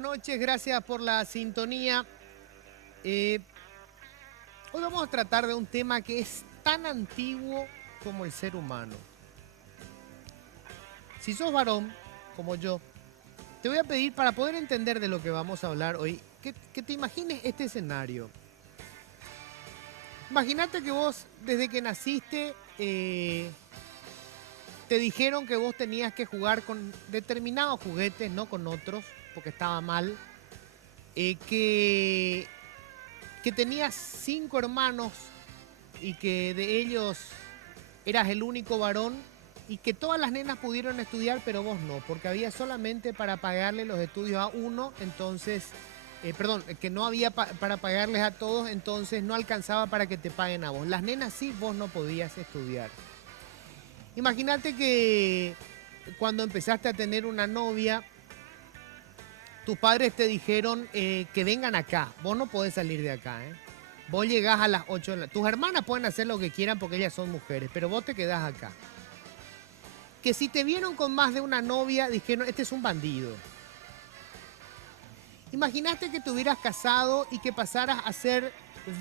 buenas noches, gracias por la sintonía. Hoy vamos a tratar de un tema que es tan antiguo como el ser humano. Si sos varón, como yo, te voy a pedir, para poder entender de lo que vamos a hablar hoy, que te imagines este escenario. Imagínate que vos, desde que naciste, te dijeron que vos tenías que jugar con determinados juguetes, no con otros, porque estaba mal. Que tenías 5 hermanos y que de ellos eras el único varón y que todas las nenas pudieron estudiar, pero vos no, porque había solamente para pagarle los estudios a uno, entonces, que no había para pagarles a todos, entonces no alcanzaba para que te paguen a vos. Las nenas sí, vos no podías estudiar. Imagínate que cuando empezaste a tener una novia, tus padres te dijeron que vengan acá. Vos no podés salir de acá, ¿eh? Vos llegás a las 8 de la... Tus hermanas pueden hacer lo que quieran porque ellas son mujeres, pero vos te quedás acá. Que si te vieron con más de una novia, dijeron, este es un bandido. Imaginaste que te hubieras casado y que pasaras a ser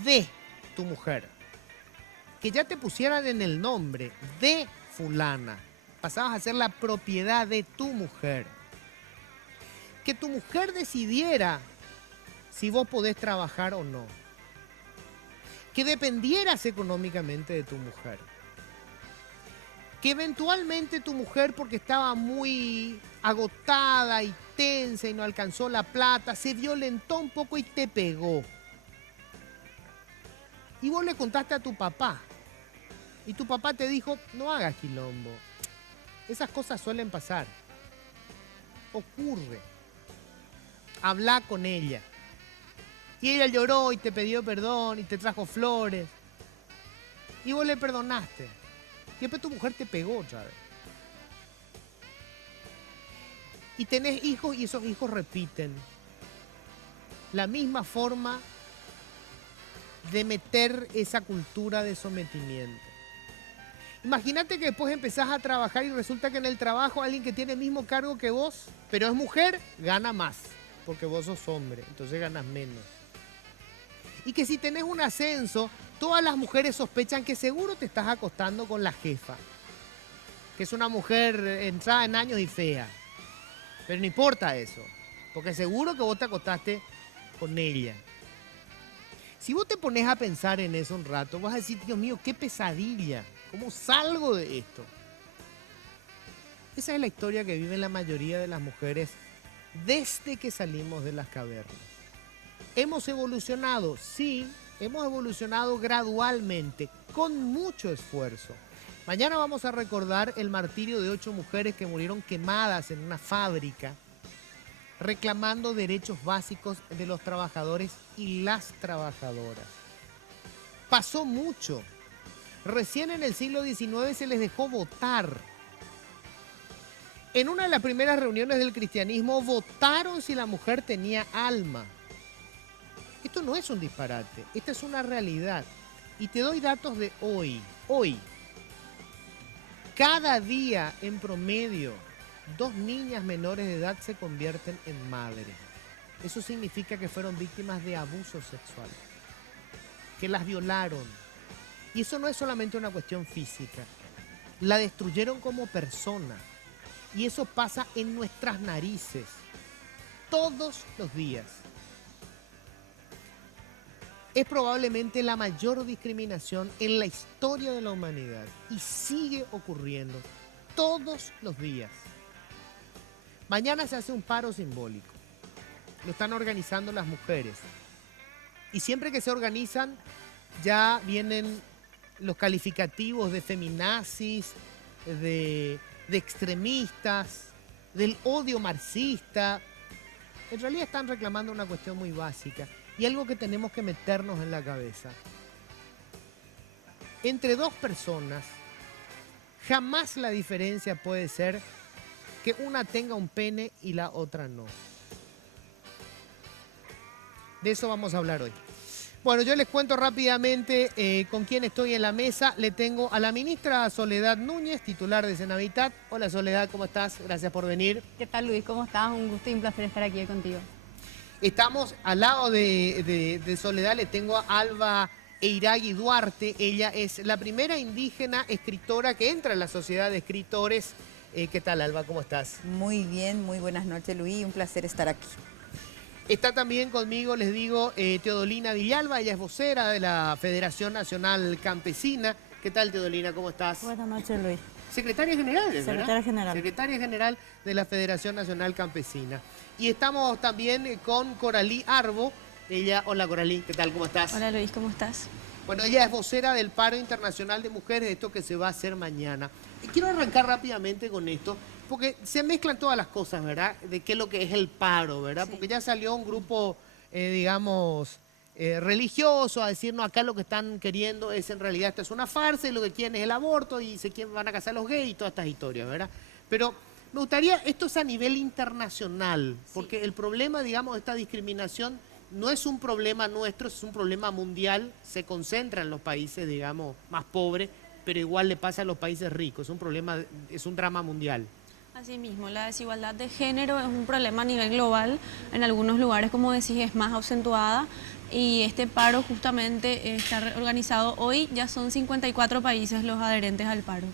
de tu mujer. Que ya te pusieran en el nombre de fulana. Pasabas a ser la propiedad de tu mujer. Que tu mujer decidiera si vos podés trabajar o no. Que dependieras económicamente de tu mujer. Que eventualmente tu mujer, porque estaba muy agotada y tensa y no alcanzó la plata, se violentó un poco y te pegó. Y vos le contaste a tu papá. Y tu papá te dijo, no hagas quilombo. Esas cosas suelen pasar. Ocurre. Habla con ella. Y ella lloró y te pidió perdón y te trajo flores. Y vos le perdonaste. Y después tu mujer te pegó otra vez. Y tenés hijos y esos hijos repiten la misma forma de meter esa cultura de sometimiento. Imagínate que después empezás a trabajar y resulta que en el trabajo alguien que tiene el mismo cargo que vos, pero es mujer, gana más. Porque vos sos hombre, entonces ganas menos. Y que si tenés un ascenso, todas las mujeres sospechan que seguro te estás acostando con la jefa. Que es una mujer entrada en años y fea. Pero no importa eso, porque seguro que vos te acostaste con ella. Si vos te pones a pensar en eso un rato, vas a decir, Dios mío, qué pesadilla. ¿Cómo salgo de esto? Esa es la historia que viven la mayoría de las mujeres desde que salimos de las cavernas. ¿Hemos evolucionado? Sí, hemos evolucionado gradualmente, con mucho esfuerzo. Mañana vamos a recordar el martirio de 8 mujeres que murieron quemadas en una fábrica, reclamando derechos básicos de los trabajadores y las trabajadoras. Pasó mucho. Recién en el siglo XIX se les dejó votar. En una de las primeras reuniones del cristianismo votaron si la mujer tenía alma. Esto no es un disparate, esta es una realidad. Y te doy datos de hoy. Hoy, cada día en promedio, 2 niñas menores de edad se convierten en madre. Eso significa que fueron víctimas de abuso sexual, que las violaron. Y eso no es solamente una cuestión física, la destruyeron como persona. Y eso pasa en nuestras narices, todos los días. Es probablemente la mayor discriminación en la historia de la humanidad y sigue ocurriendo todos los días. Mañana se hace un paro simbólico. Lo están organizando las mujeres. Y siempre que se organizan ya vienen los calificativos de feminazis, de extremistas, del odio marxista. En realidad están reclamando una cuestión muy básica. Y algo que tenemos que meternos en la cabeza. Entre 2 personas, jamás la diferencia puede ser que una tenga un pene y la otra no. De eso vamos a hablar hoy. Bueno, yo les cuento rápidamente con quién estoy en la mesa. Le tengo a la ministra Soledad Núñez, titular de Senavitat. Hola Soledad, ¿cómo estás? Gracias por venir. ¿Qué tal, Luis? ¿Cómo estás? Un gusto y un placer estar aquí contigo. Estamos al lado de Soledad, le tengo a Alba Eiragui Duarte. Ella es la primera indígena escritora que entra en la Sociedad de Escritores. ¿Qué tal, Alba? ¿Cómo estás? Muy bien, muy buenas noches, Luis. Un placer estar aquí. Está también conmigo, les digo, Teodolina Villalba. Ella es vocera de la Federación Nacional Campesina. ¿Qué tal, Teodolina? ¿Cómo estás? Buenas noches, Luis. Secretaria General, ¿verdad? Secretaria General. Secretaria General de la Federación Nacional Campesina. Y estamos también con Coralí Arbo. Ella, hola Coralí, ¿qué tal? ¿Cómo estás? Hola Luis, ¿cómo estás? Bueno, ella es vocera del Paro Internacional de Mujeres, esto que se va a hacer mañana. Y quiero arrancar rápidamente con esto, porque se mezclan todas las cosas, ¿verdad? De qué es lo que es el paro, ¿verdad? Sí. Porque ya salió un grupo, digamos, religioso a decirnos acá lo que están queriendo es en realidad esto es una farsa y lo que quieren es el aborto y se quieren, van a casar los gays y todas estas historias, ¿verdad? Pero me gustaría, esto es a nivel internacional, porque el problema, digamos, de esta discriminación no es un problema nuestro, es un problema mundial, se concentra en los países, digamos, más pobres, pero igual le pasa a los países ricos, es un problema, es un drama mundial. Asimismo, la desigualdad de género es un problema a nivel global, en algunos lugares, como decís, es más acentuada y este paro justamente está organizado hoy, ya son 54 países los adherentes al paro.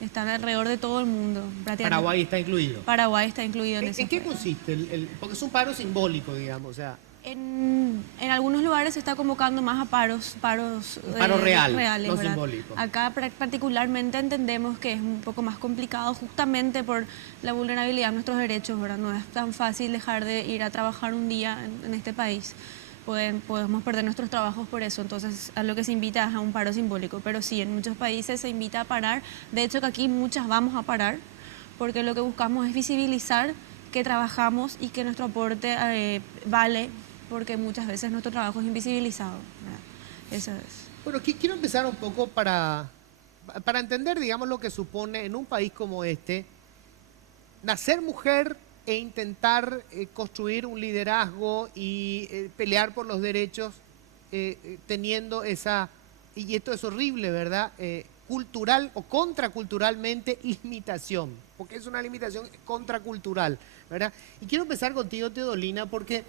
Están alrededor de todo el mundo. Paraguay está incluido. Paraguay está incluido en ese ¿En qué paro. consiste? Porque es un paro simbólico, digamos, o sea... En algunos lugares se está convocando más a paros real, reales, no ¿verdad? simbólico. Acá particularmente entendemos que es un poco más complicado justamente por la vulnerabilidad de nuestros derechos, ¿verdad? No es tan fácil dejar de ir a trabajar un día en este país. Podemos perder nuestros trabajos por eso, entonces a lo que se invita es a un paro simbólico, pero sí, en muchos países se invita a parar, de hecho que aquí muchas vamos a parar, porque lo que buscamos es visibilizar que trabajamos y que nuestro aporte vale, porque muchas veces nuestro trabajo es invisibilizado, ¿verdad? Eso es. Bueno, quiero empezar un poco para entender, digamos, lo que supone en un país como este, nacer mujer e intentar construir un liderazgo y pelear por los derechos teniendo esa, y esto es horrible, ¿verdad?, cultural o contraculturalmente limitación, porque es una limitación contracultural, ¿verdad? Y quiero empezar contigo, Teodolina, porque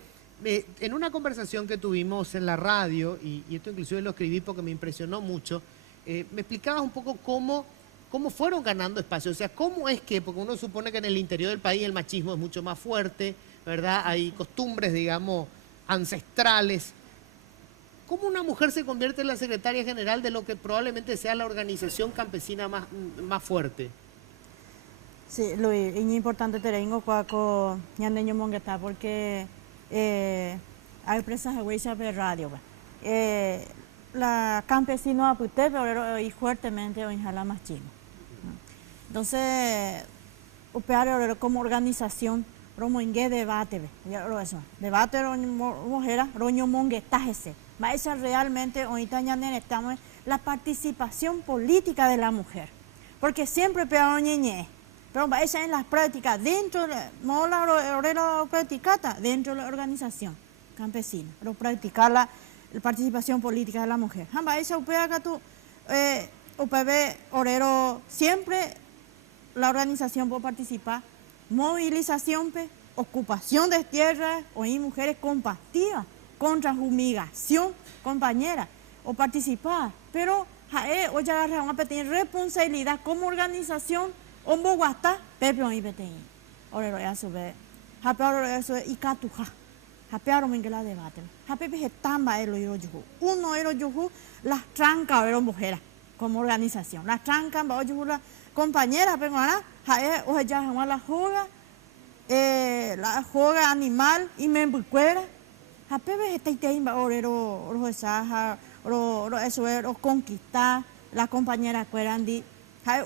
en una conversación que tuvimos en la radio, y esto inclusive lo escribí porque me impresionó mucho, me explicabas un poco cómo fueron ganando espacio, o sea, cómo es que, porque uno supone que en el interior del país el machismo es mucho más fuerte, ¿verdad? Hay costumbres, digamos, ancestrales. ¿Cómo una mujer se convierte en la secretaria general de lo que probablemente sea la organización campesina más fuerte? Sí, Luis, es importante tener cuaco ñandeño mongueta porque hay empresas de huella de radio. La campesino apute, pero y fuertemente hoy jala machismo. Entonces, operar como organización, romo ingue debate, debate mujer, roño mongueta ese. Esa realmente ahorita ya necesitamos la participación política de la mujer, porque siempre peor ñeñe, pero esa en las prácticas dentro de la practicata dentro de la organización campesina, pero practicar la participación política de la mujer. Jamba esa upea que tú UPB orero siempre la organización puede participar, movilización, ocupación de tierras, o hay mujeres combativas contra fumigación, compañera, o participar, pero o ya agarra una pequeña responsabilidad como organización, o Bogotá, Pepe y pequeño. Ahora ya sube, japear eso y catuja, japear un la debate, japear es tamba el yuju, uno el yuju, las trancas o mujeres como organización, las trancas o yuju la compañera, pero ahora o ya la joga animal y me embuquera. Japebe está imba orero eso es conquistar la compañera cuerandi.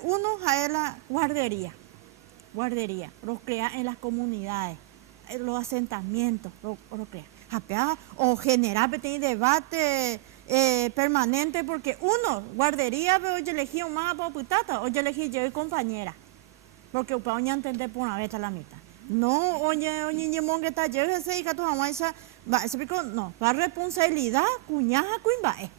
Uno es la guardería, lo crea en las comunidades, los asentamientos, lo crea. Japea o generar debate permanente porque uno guardería pero yo elegí un mapa putata o yo elegí yo y compañera, porque para no entender por una vez a la mitad. No, oye, niño mongueta, llévese y que tu mamá no, la responsabilidad, cuñaja, cuimbae.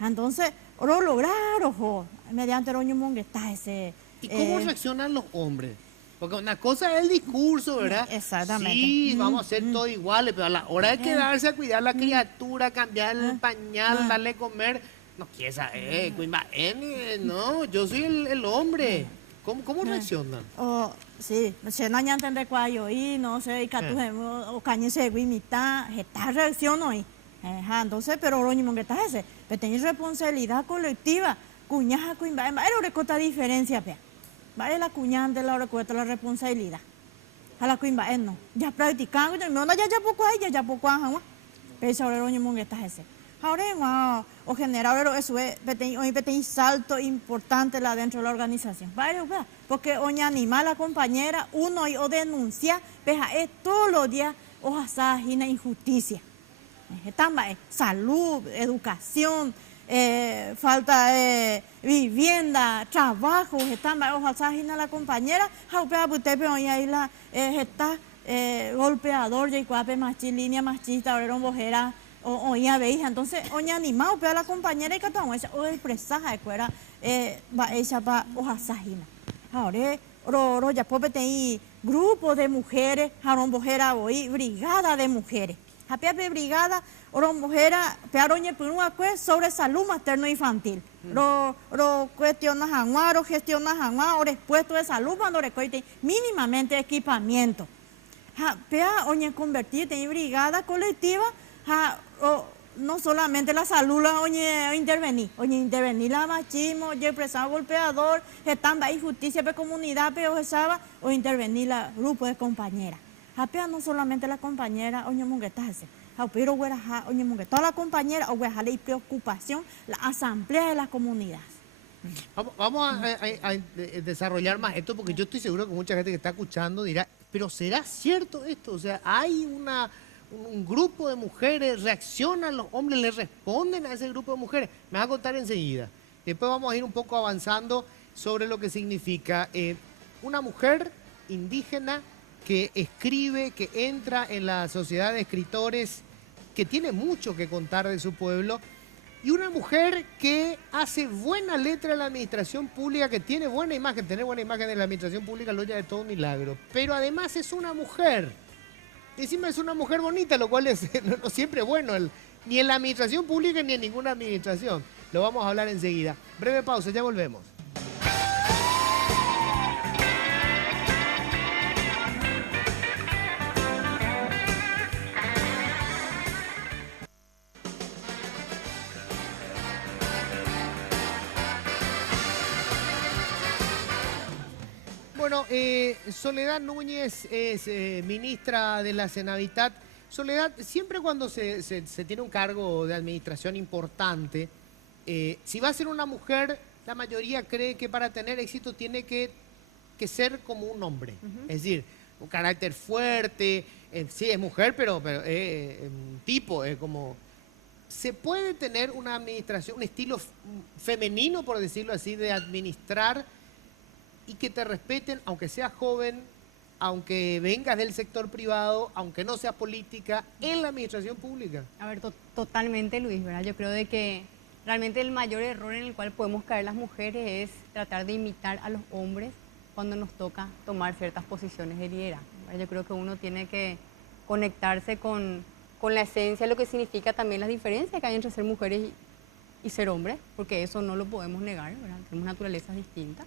Entonces, lo lograron, mediante el niño mongueta ese. ¿Y cómo reaccionan los hombres? Porque una cosa es el discurso, ¿verdad? Exactamente. Sí, vamos a ser todos iguales, pero a la hora de quedarse a cuidar a la criatura, cambiar el pañal, darle a comer, no quiere saber, no, yo soy el hombre. ¿Cómo reaccionan? Sí, se no entender cuál y no sé, y que tú o cañe se mitad, esta reacción hoy. Entonces, pero lo mismo que está ese, pero tenéis responsabilidad colectiva, cuñaja, cuña, pero recorta diferencia, pe. Vale la cuñada de la recorta la responsabilidad. A la cuña, no, ya practicando, no, ya poco hay, ya poco hay, pero ahora lo mismo que está ese. Ahora, o generar eso es, hoy tenéis salto importante la dentro de la organización. ¿Vale? Porque hoy anima a la compañera, uno o denuncia, es todos los días, o hasta una injusticia. Salud, educación, falta de vivienda, trabajo, o la compañera, hoy ahí la está golpeador, línea machista, ahora bojera, o ya veis, entonces, hoy animado, pero la compañera y que todo eso, o expresar, fuera, va ella para ojasajina. Ahora, ya puede tener grupo de mujeres, jarón bojera hoy, brigada de mujeres. Happy brigada, oro mujeres, pero sobre salud materno infantil. Ro cuestiones anual, gestiones anual, o puesto de salud cuando recoite mínimamente equipamiento. Pea oñe convertir en brigada colectiva, no solamente la salud, oñe intervenir la machismo, oye expresar golpeador, están ahí justicia de comunidad, pero o intervenir la grupo de compañeras. Japea no solamente la compañera, oñe monguetase, pero oñe monguet, toda la compañera, o y preocupación, la asamblea de las comunidades. Vamos a desarrollar más esto porque yo estoy seguro que mucha gente que está escuchando dirá, pero ¿será cierto esto? O sea, hay un grupo de mujeres, reaccionan los hombres, le responden a ese grupo de mujeres. Me vas a contar enseguida. Después vamos a ir un poco avanzando sobre lo que significa una mujer indígena que escribe, que entra en la sociedad de escritores, que tiene mucho que contar de su pueblo, y una mujer que hace buena letra en la administración pública, que tiene buena imagen. Tener buena imagen en la administración pública lo ya de todo un milagro, pero además es una mujer. Encima es una mujer bonita, lo cual es no siempre bueno, ni en la administración pública ni en ninguna administración. Lo vamos a hablar enseguida. Breve pausa, ya volvemos. Bueno, Soledad Núñez es ministra de la Senavitat. Soledad, siempre cuando se tiene un cargo de administración importante, si va a ser una mujer, la mayoría cree que para tener éxito tiene que ser como un hombre. Es decir, un carácter fuerte, sí es mujer, pero un tipo, como... ¿Se puede tener una administración, un estilo femenino, por decirlo así, de administrar y que te respeten, aunque seas joven, aunque vengas del sector privado, aunque no seas política, en la administración pública? A ver, totalmente, Luis, ¿verdad? Yo creo de que realmente el mayor error en el cual podemos caer las mujeres es tratar de imitar a los hombres cuando nos toca tomar ciertas posiciones de liderazgo. Yo creo que uno tiene que conectarse con la esencia, lo que significa también las diferencias que hay entre ser mujeres y ser hombres, porque eso no lo podemos negar, ¿verdad? Tenemos naturalezas distintas.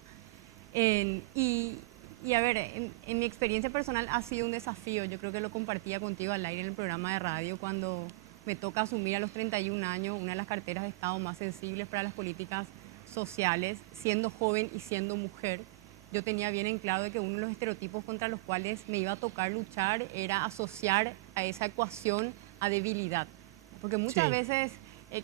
Y a ver, en mi experiencia personal ha sido un desafío. Yo creo que lo compartía contigo al aire en el programa de radio cuando me toca asumir a los 31 años una de las carteras de Estado más sensibles para las políticas sociales, siendo joven y siendo mujer. Yo tenía bien en claro de que uno de los estereotipos contra los cuales me iba a tocar luchar era asociar a esa ecuación a debilidad. Porque muchas veces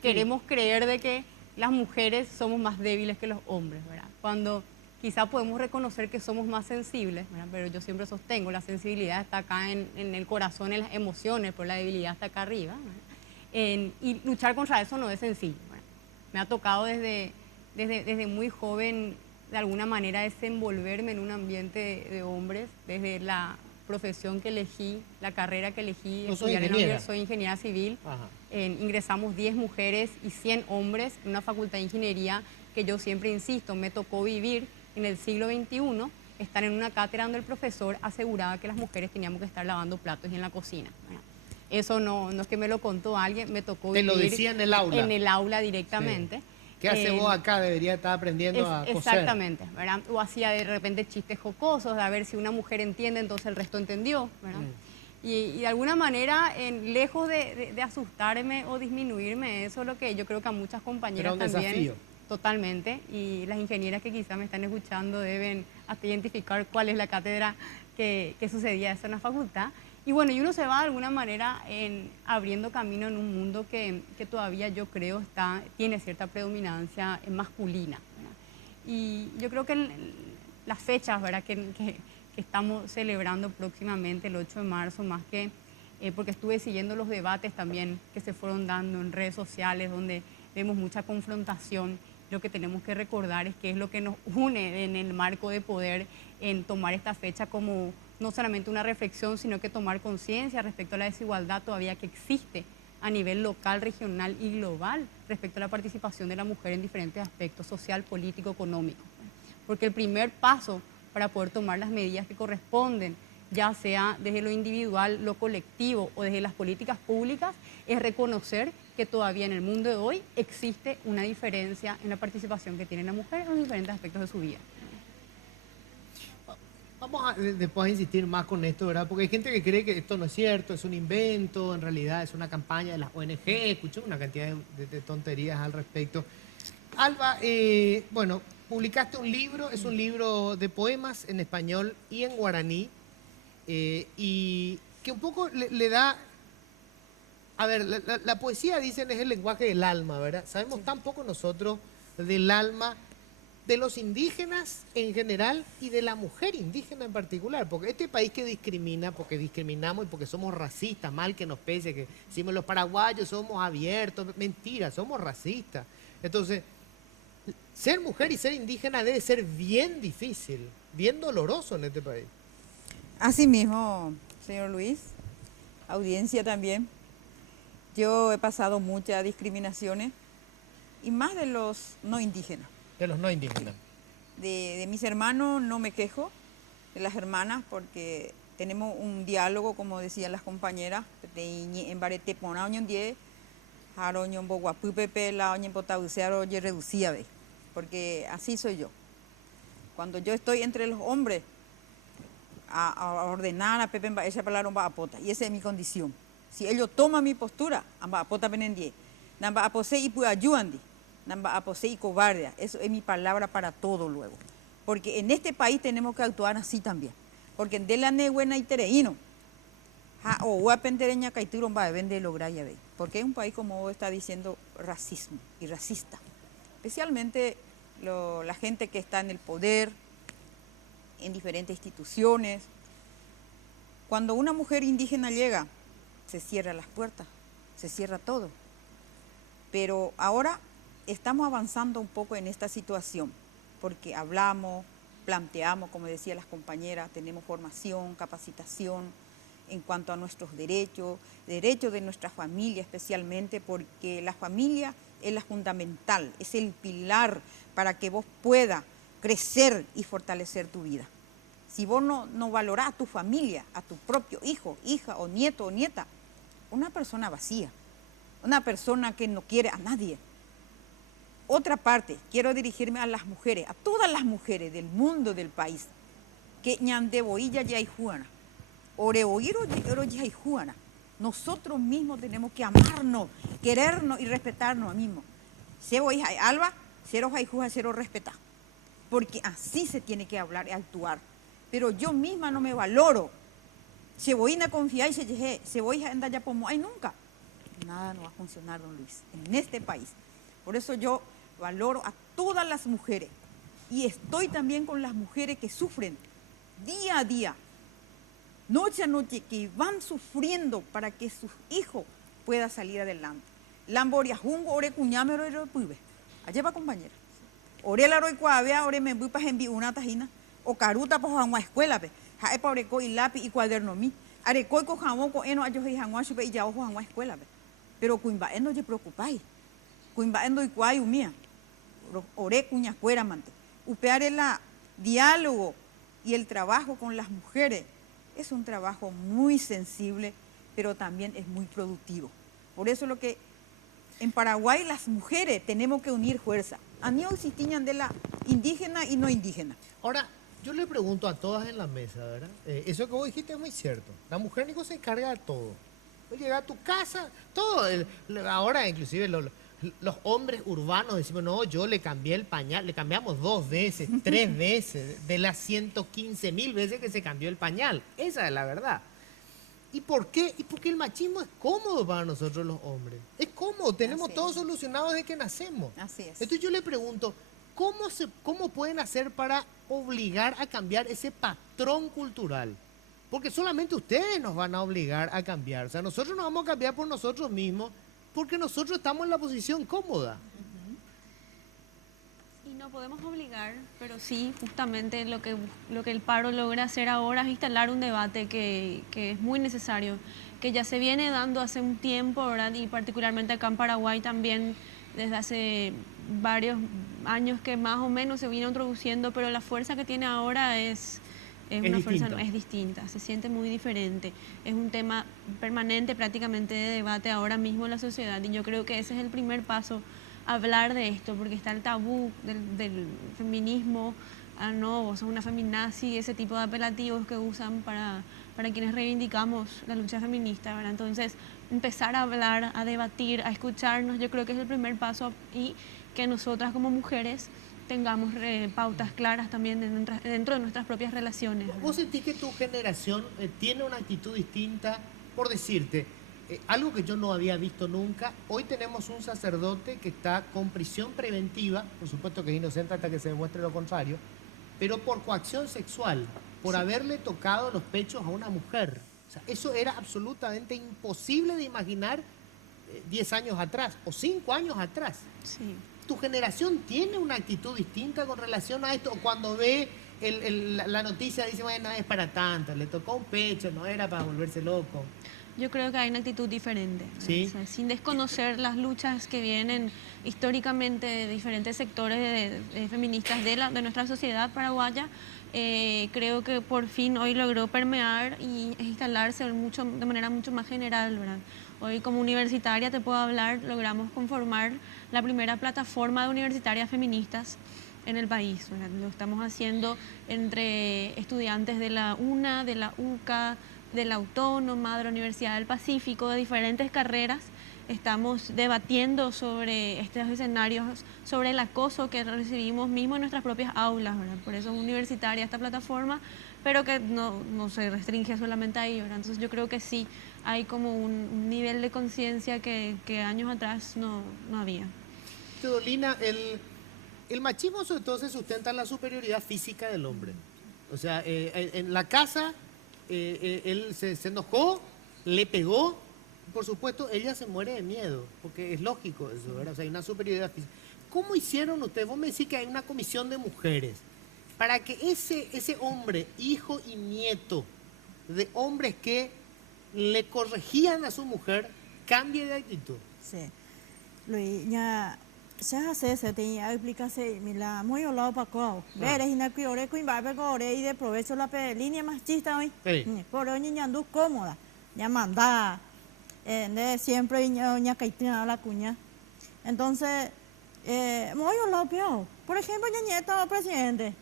queremos creer de que las mujeres somos más débiles que los hombres, ¿verdad? Cuando quizá podemos reconocer que somos más sensibles, ¿verdad? Pero yo siempre sostengo, la sensibilidad está acá en el corazón, en las emociones, pero la debilidad está acá arriba, ¿verdad? Y luchar contra eso no es sencillo, ¿verdad? Me ha tocado desde muy joven, de alguna manera, desenvolverme en un ambiente de hombres, desde la profesión que elegí, la carrera que elegí, soy ingeniera civil. Ingresamos 10 mujeres y 100 hombres en una facultad de ingeniería que yo siempre insisto, me tocó vivir en el siglo XXI estar en una cátedra donde el profesor aseguraba que las mujeres teníamos que estar lavando platos y en la cocina, ¿verdad? Eso no es que me lo contó alguien, me tocó Te lo vivir decía en el aula. En el aula directamente. Sí. ¿Qué hace vos acá? Debería estar aprendiendo a coser. Exactamente, ¿verdad? O hacía de repente chistes jocosos, a ver si una mujer entiende, entonces el resto entendió, ¿verdad? Y de alguna manera, lejos de asustarme o disminuirme, eso es lo que yo creo que a muchas compañeras era un también. Desafío. Totalmente. Y las ingenieras que quizás me están escuchando deben hasta identificar cuál es la cátedra que sucedía eso en la facultad. Y bueno, y uno se va de alguna manera abriendo camino en un mundo que todavía yo creo tiene cierta predominancia masculina, ¿verdad? Y yo creo que las fechas, ¿verdad? que estamos celebrando próximamente, el 8 de marzo, más que porque estuve siguiendo los debates también que se fueron dando en redes sociales, donde vemos mucha confrontación. Lo que tenemos que recordar es que es lo que nos une en el marco de poder en tomar esta fecha como no solamente una reflexión, sino que tomar conciencia respecto a la desigualdad todavía que existe a nivel local, regional y global respecto a la participación de la mujer en diferentes aspectos social, político, económico. Porque el primer paso para poder tomar las medidas que corresponden, ya sea desde lo individual, lo colectivo o desde las políticas públicas, es reconocer que todavía en el mundo de hoy existe una diferencia en la participación que tiene la mujer en los diferentes aspectos de su vida. Vamos después a insistir más con esto, ¿verdad? Porque hay gente que cree que esto no es cierto, es un invento, en realidad es una campaña de las ONG, escuché una cantidad de tonterías al respecto. Alba, bueno, publicaste un libro, es un libro de poemas en español y en guaraní, y que un poco le da... A ver, la poesía, dicen, es el lenguaje del alma, ¿verdad? Sabemos tan poco nosotros del alma de los indígenas en general y de la mujer indígena en particular, porque este país que discrimina, porque discriminamos y porque somos racistas, mal que nos pese, que decimos los paraguayos somos abiertos, mentira, somos racistas. Entonces, ser mujer y ser indígena debe ser bien difícil, bien doloroso en este país. Así mismo, señor Luis, audiencia también. Yo he pasado muchas discriminaciones y más de los no indígenas. De los no indígenas. De mis hermanos no me quejo, de las hermanas, porque tenemos un diálogo, como decían las compañeras, en barete pona oñon die, haroñon boguapupepe la oñen potaucearo oye reducía ve, porque así soy yo. Cuando yo estoy entre los hombres a ordenar a Pepe esa palabra va a pota, y esa es mi condición. Si ellos toman mi postura, amba a pota penendie, namba a pose y pu ayuandi. Namba apose y cobardia, eso es mi palabra para todo luego. Porque en este país tenemos que actuar así también. Porque en de la nebuena y tereíno, o guapentereña caituron va a vender lograr ya ve. Porque es un país, como está diciendo, racismo y racista. Especialmente la gente que está en el poder, en diferentes instituciones. Cuando una mujer indígena llega, se cierran las puertas, se cierra todo. Pero ahora estamos avanzando un poco en esta situación, porque hablamos, planteamos, como decían las compañeras, tenemos formación, capacitación en cuanto a nuestros derechos de nuestra familia especialmente, porque la familia es la fundamental, es el pilar para que vos puedas crecer y fortalecer tu vida. Si vos no valorás a tu familia, a tu propio hijo, hija o nieto o nieta, una persona vacía, una persona que no quiere a nadie. Otra parte, quiero dirigirme a las mujeres, a todas las mujeres del mundo, del país, que ñandeboilla ya hay juana, oreoiro ya hay juana. Nosotros mismos tenemos que amarnos, querernos y respetarnos a mismos. Sebo hija alba, cero jaijuja, cero respetar. Porque así se tiene que hablar y actuar. Pero yo misma no me valoro. Se voy a confiar y se voy a andar ya como hay nunca. Nada no va a funcionar, don Luis, en este país. Por eso yo valoro a todas las mujeres y estoy también con las mujeres que sufren día a día, noche a noche, que van sufriendo para que sus hijos puedan salir adelante. Lamboria jungo ore cuñame ore puibe. Allá va compañera. Ore la roi cuavea ore me voy para enviar una tajina o caruta por a escuela pe. Jae pa oreco y lápiz y cuaderno mi. Areco con jamón con eno ayo y janwa chupe y ya ojo a escuela pe. Pero cuimba no te preocupáis. Cuimba endo y cuayu mía. Ore cuña cuera mante. Upeare la diálogo Y el trabajo con las mujeres es un trabajo muy sensible, pero también es muy productivo. Por eso lo que en Paraguay las mujeres tenemos que unir fuerza. A mí existían de la indígena y no indígena. Ahora, yo le pregunto a todas en la mesa, ¿verdad? Eso que vos dijiste es muy cierto. La mujer, Nico, se encarga de todo. Vos llegás a tu casa, todo. Ahora, inclusive, los hombres urbanos decimos, no, yo le cambié el pañal, le cambiamos 2 veces, 3 veces, de las 115.000 veces que se cambió el pañal. Esa es la verdad. ¿Y por qué? Y porque el machismo es cómodo para nosotros los hombres. Es cómodo, tenemos Así todo es. solucionado desde que nacemos. Así es. Entonces yo le pregunto, ¿cómo pueden hacer para obligar a cambiar ese patrón cultural? Porque solamente ustedes nos van a obligar a cambiar. O sea, nosotros nos vamos a cambiar por nosotros mismos porque nosotros estamos en la posición cómoda. Y no podemos obligar, pero sí, justamente lo que el paro logra hacer ahora es instalar un debate que es muy necesario, que ya se viene dando hace un tiempo, ¿verdad? Y particularmente acá en Paraguay también desde hace varios años que más o menos se viene introduciendo, pero la fuerza que tiene ahora es una fuerza, distinta. es distinta, se siente muy diferente. Es un tema permanente prácticamente de debate ahora mismo en la sociedad y yo creo que ese es el primer paso, hablar de esto, porque está el tabú del feminismo, no, vos sos una feminazi, ese tipo de apelativos que usan para quienes reivindicamos la lucha feminista, ¿verdad? Entonces, empezar a hablar, a debatir, a escucharnos, yo creo que es el primer paso y que nosotras como mujeres tengamos pautas claras también dentro de nuestras propias relaciones, ¿verdad? ¿Vos sentís que tu generación tiene una actitud distinta? Por decirte, algo que yo no había visto nunca, hoy tenemos un sacerdote que está con prisión preventiva, por supuesto que es inocente hasta que se demuestre lo contrario, pero por coacción sexual, por haberle tocado los pechos a una mujer. O sea, eso era absolutamente imposible de imaginar 10 años atrás o 5 años atrás. Sí. ¿Tu generación tiene una actitud distinta con relación a esto? O cuando ve la noticia dice, bueno, no es para tanto, le tocó un pecho, no era para volverse loco. Yo creo que hay una actitud diferente, ¿verdad? Sí. O sea, sin desconocer las luchas que vienen históricamente de diferentes sectores feministas de nuestra sociedad paraguaya, creo que por fin hoy logró permear y instalarse de manera mucho más general, ¿verdad? Hoy como universitaria te puedo hablar, logramos conformar la primera plataforma de universitarias feministas en el país, ¿verdad? Lo estamos haciendo entre estudiantes de la UNA, de la UCA, de la Autónoma, de la Universidad del Pacífico, de diferentes carreras. Estamos debatiendo sobre estos escenarios, sobre el acoso que recibimos mismo en nuestras propias aulas, ¿verdad? Por eso es universitaria esta plataforma, pero que no se restringe solamente ahí, ¿verdad? Entonces yo creo que sí, hay como un nivel de conciencia que años atrás no había. Teodolina, el machismo sobre todo se sustenta en la superioridad física del hombre. O sea, en la casa él se enojó, le pegó, por supuesto ella se muere de miedo, porque es lógico eso, ¿verdad? O sea, hay una superioridad física. ¿Cómo hicieron ustedes? Vos me decís que hay una comisión de mujeres para que ese hombre, hijo y nieto de hombres que le corregían a su mujer, cambie de actitud. Sí. Luis, ya se tenía explicarse, mira, muy hablado para cojo. Veres y naque ore kuin barbe ore y de provecho la línea machista hoy. Sí. Por hoy niña andu cómoda. Ya manda de siempre ña caitina la cuña. Entonces, muy hablado peor. Por ejemplo, ña nieto presidente.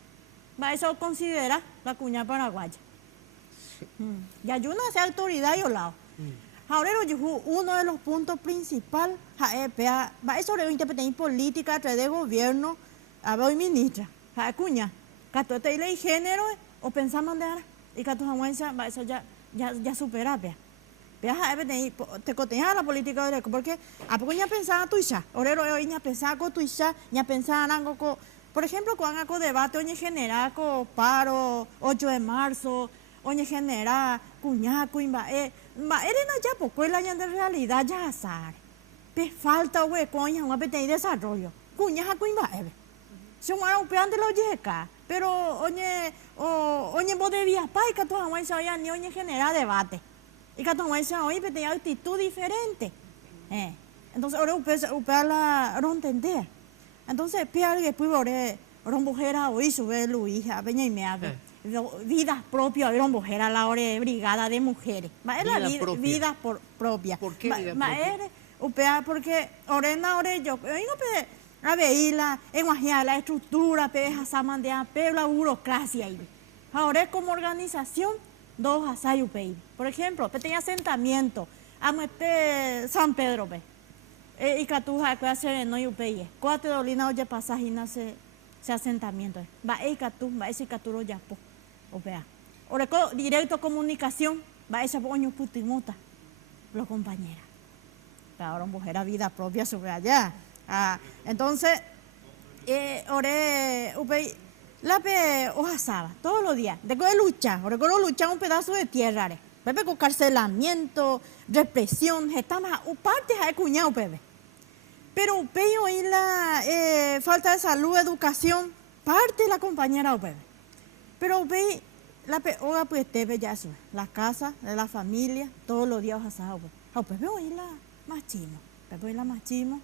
Va eso considera la cuña paraguaya. Ya hay una autoridad y hablado. Ahora uno de los puntos principales es sobre la independencia política a través del gobierno, a ver, ministra, a cuña, que te ley género o pensamos de ahora, y que tu aguanza, eso ya supera, te coteja la política de porque a poco ya pensaba tu hija, ahora hoy ya pensaba con tu hija, ya pensaba algo con, por ejemplo, cuando hago debate, hoy general con paro, 8 de marzo, hoy general, cuña, cuimba, erena ya poco la ya de realidad ya azar. Pe falta we coña un apetito de desarrollo. Cuña cuimba si un ara pean de lo yeca, pero oye vos debías pa y que tu jamás ya ni oye generar debate. Y que tu jamás hoy tenía actitud diferente. Entonces ahora upea la no entender. Entonces pe algo después ore mujer hoy sube Luis a peña y me haga. vidas propias, era mujer a la hora de brigada de mujeres. Vida propia. Propia. ¿Por qué vida propia? Porque ahora yo no a veía la estructura, esa mandea, pero la burocracia. Ahora como organización, dos asayos, por ejemplo, tenía asentamiento, San Pedro, y Catuja, que hace no yupeye, cuatro dolina oye pasajina se asentamiento, va ese Caturo ya, o vea. Ahora directo comunicación, va ese boño putimuta, los compañeras. Ahora mujer a vida propia sobre allá. Entonces, ahora la hoja saba todos los días. Después de luchar, ahora luchar un pedazo de tierra, Pepe con carcelamiento, represión, estamos partes de cuñado, Pepe. Pero Pepe hoy la falta de salud, educación, parte de la compañera, Pepe. Pero Pepe, la peoga pues Pepe ya eso, la casa de la familia, todos los días asado, Pepe hoy la machismo, Pepe hoy la machismo.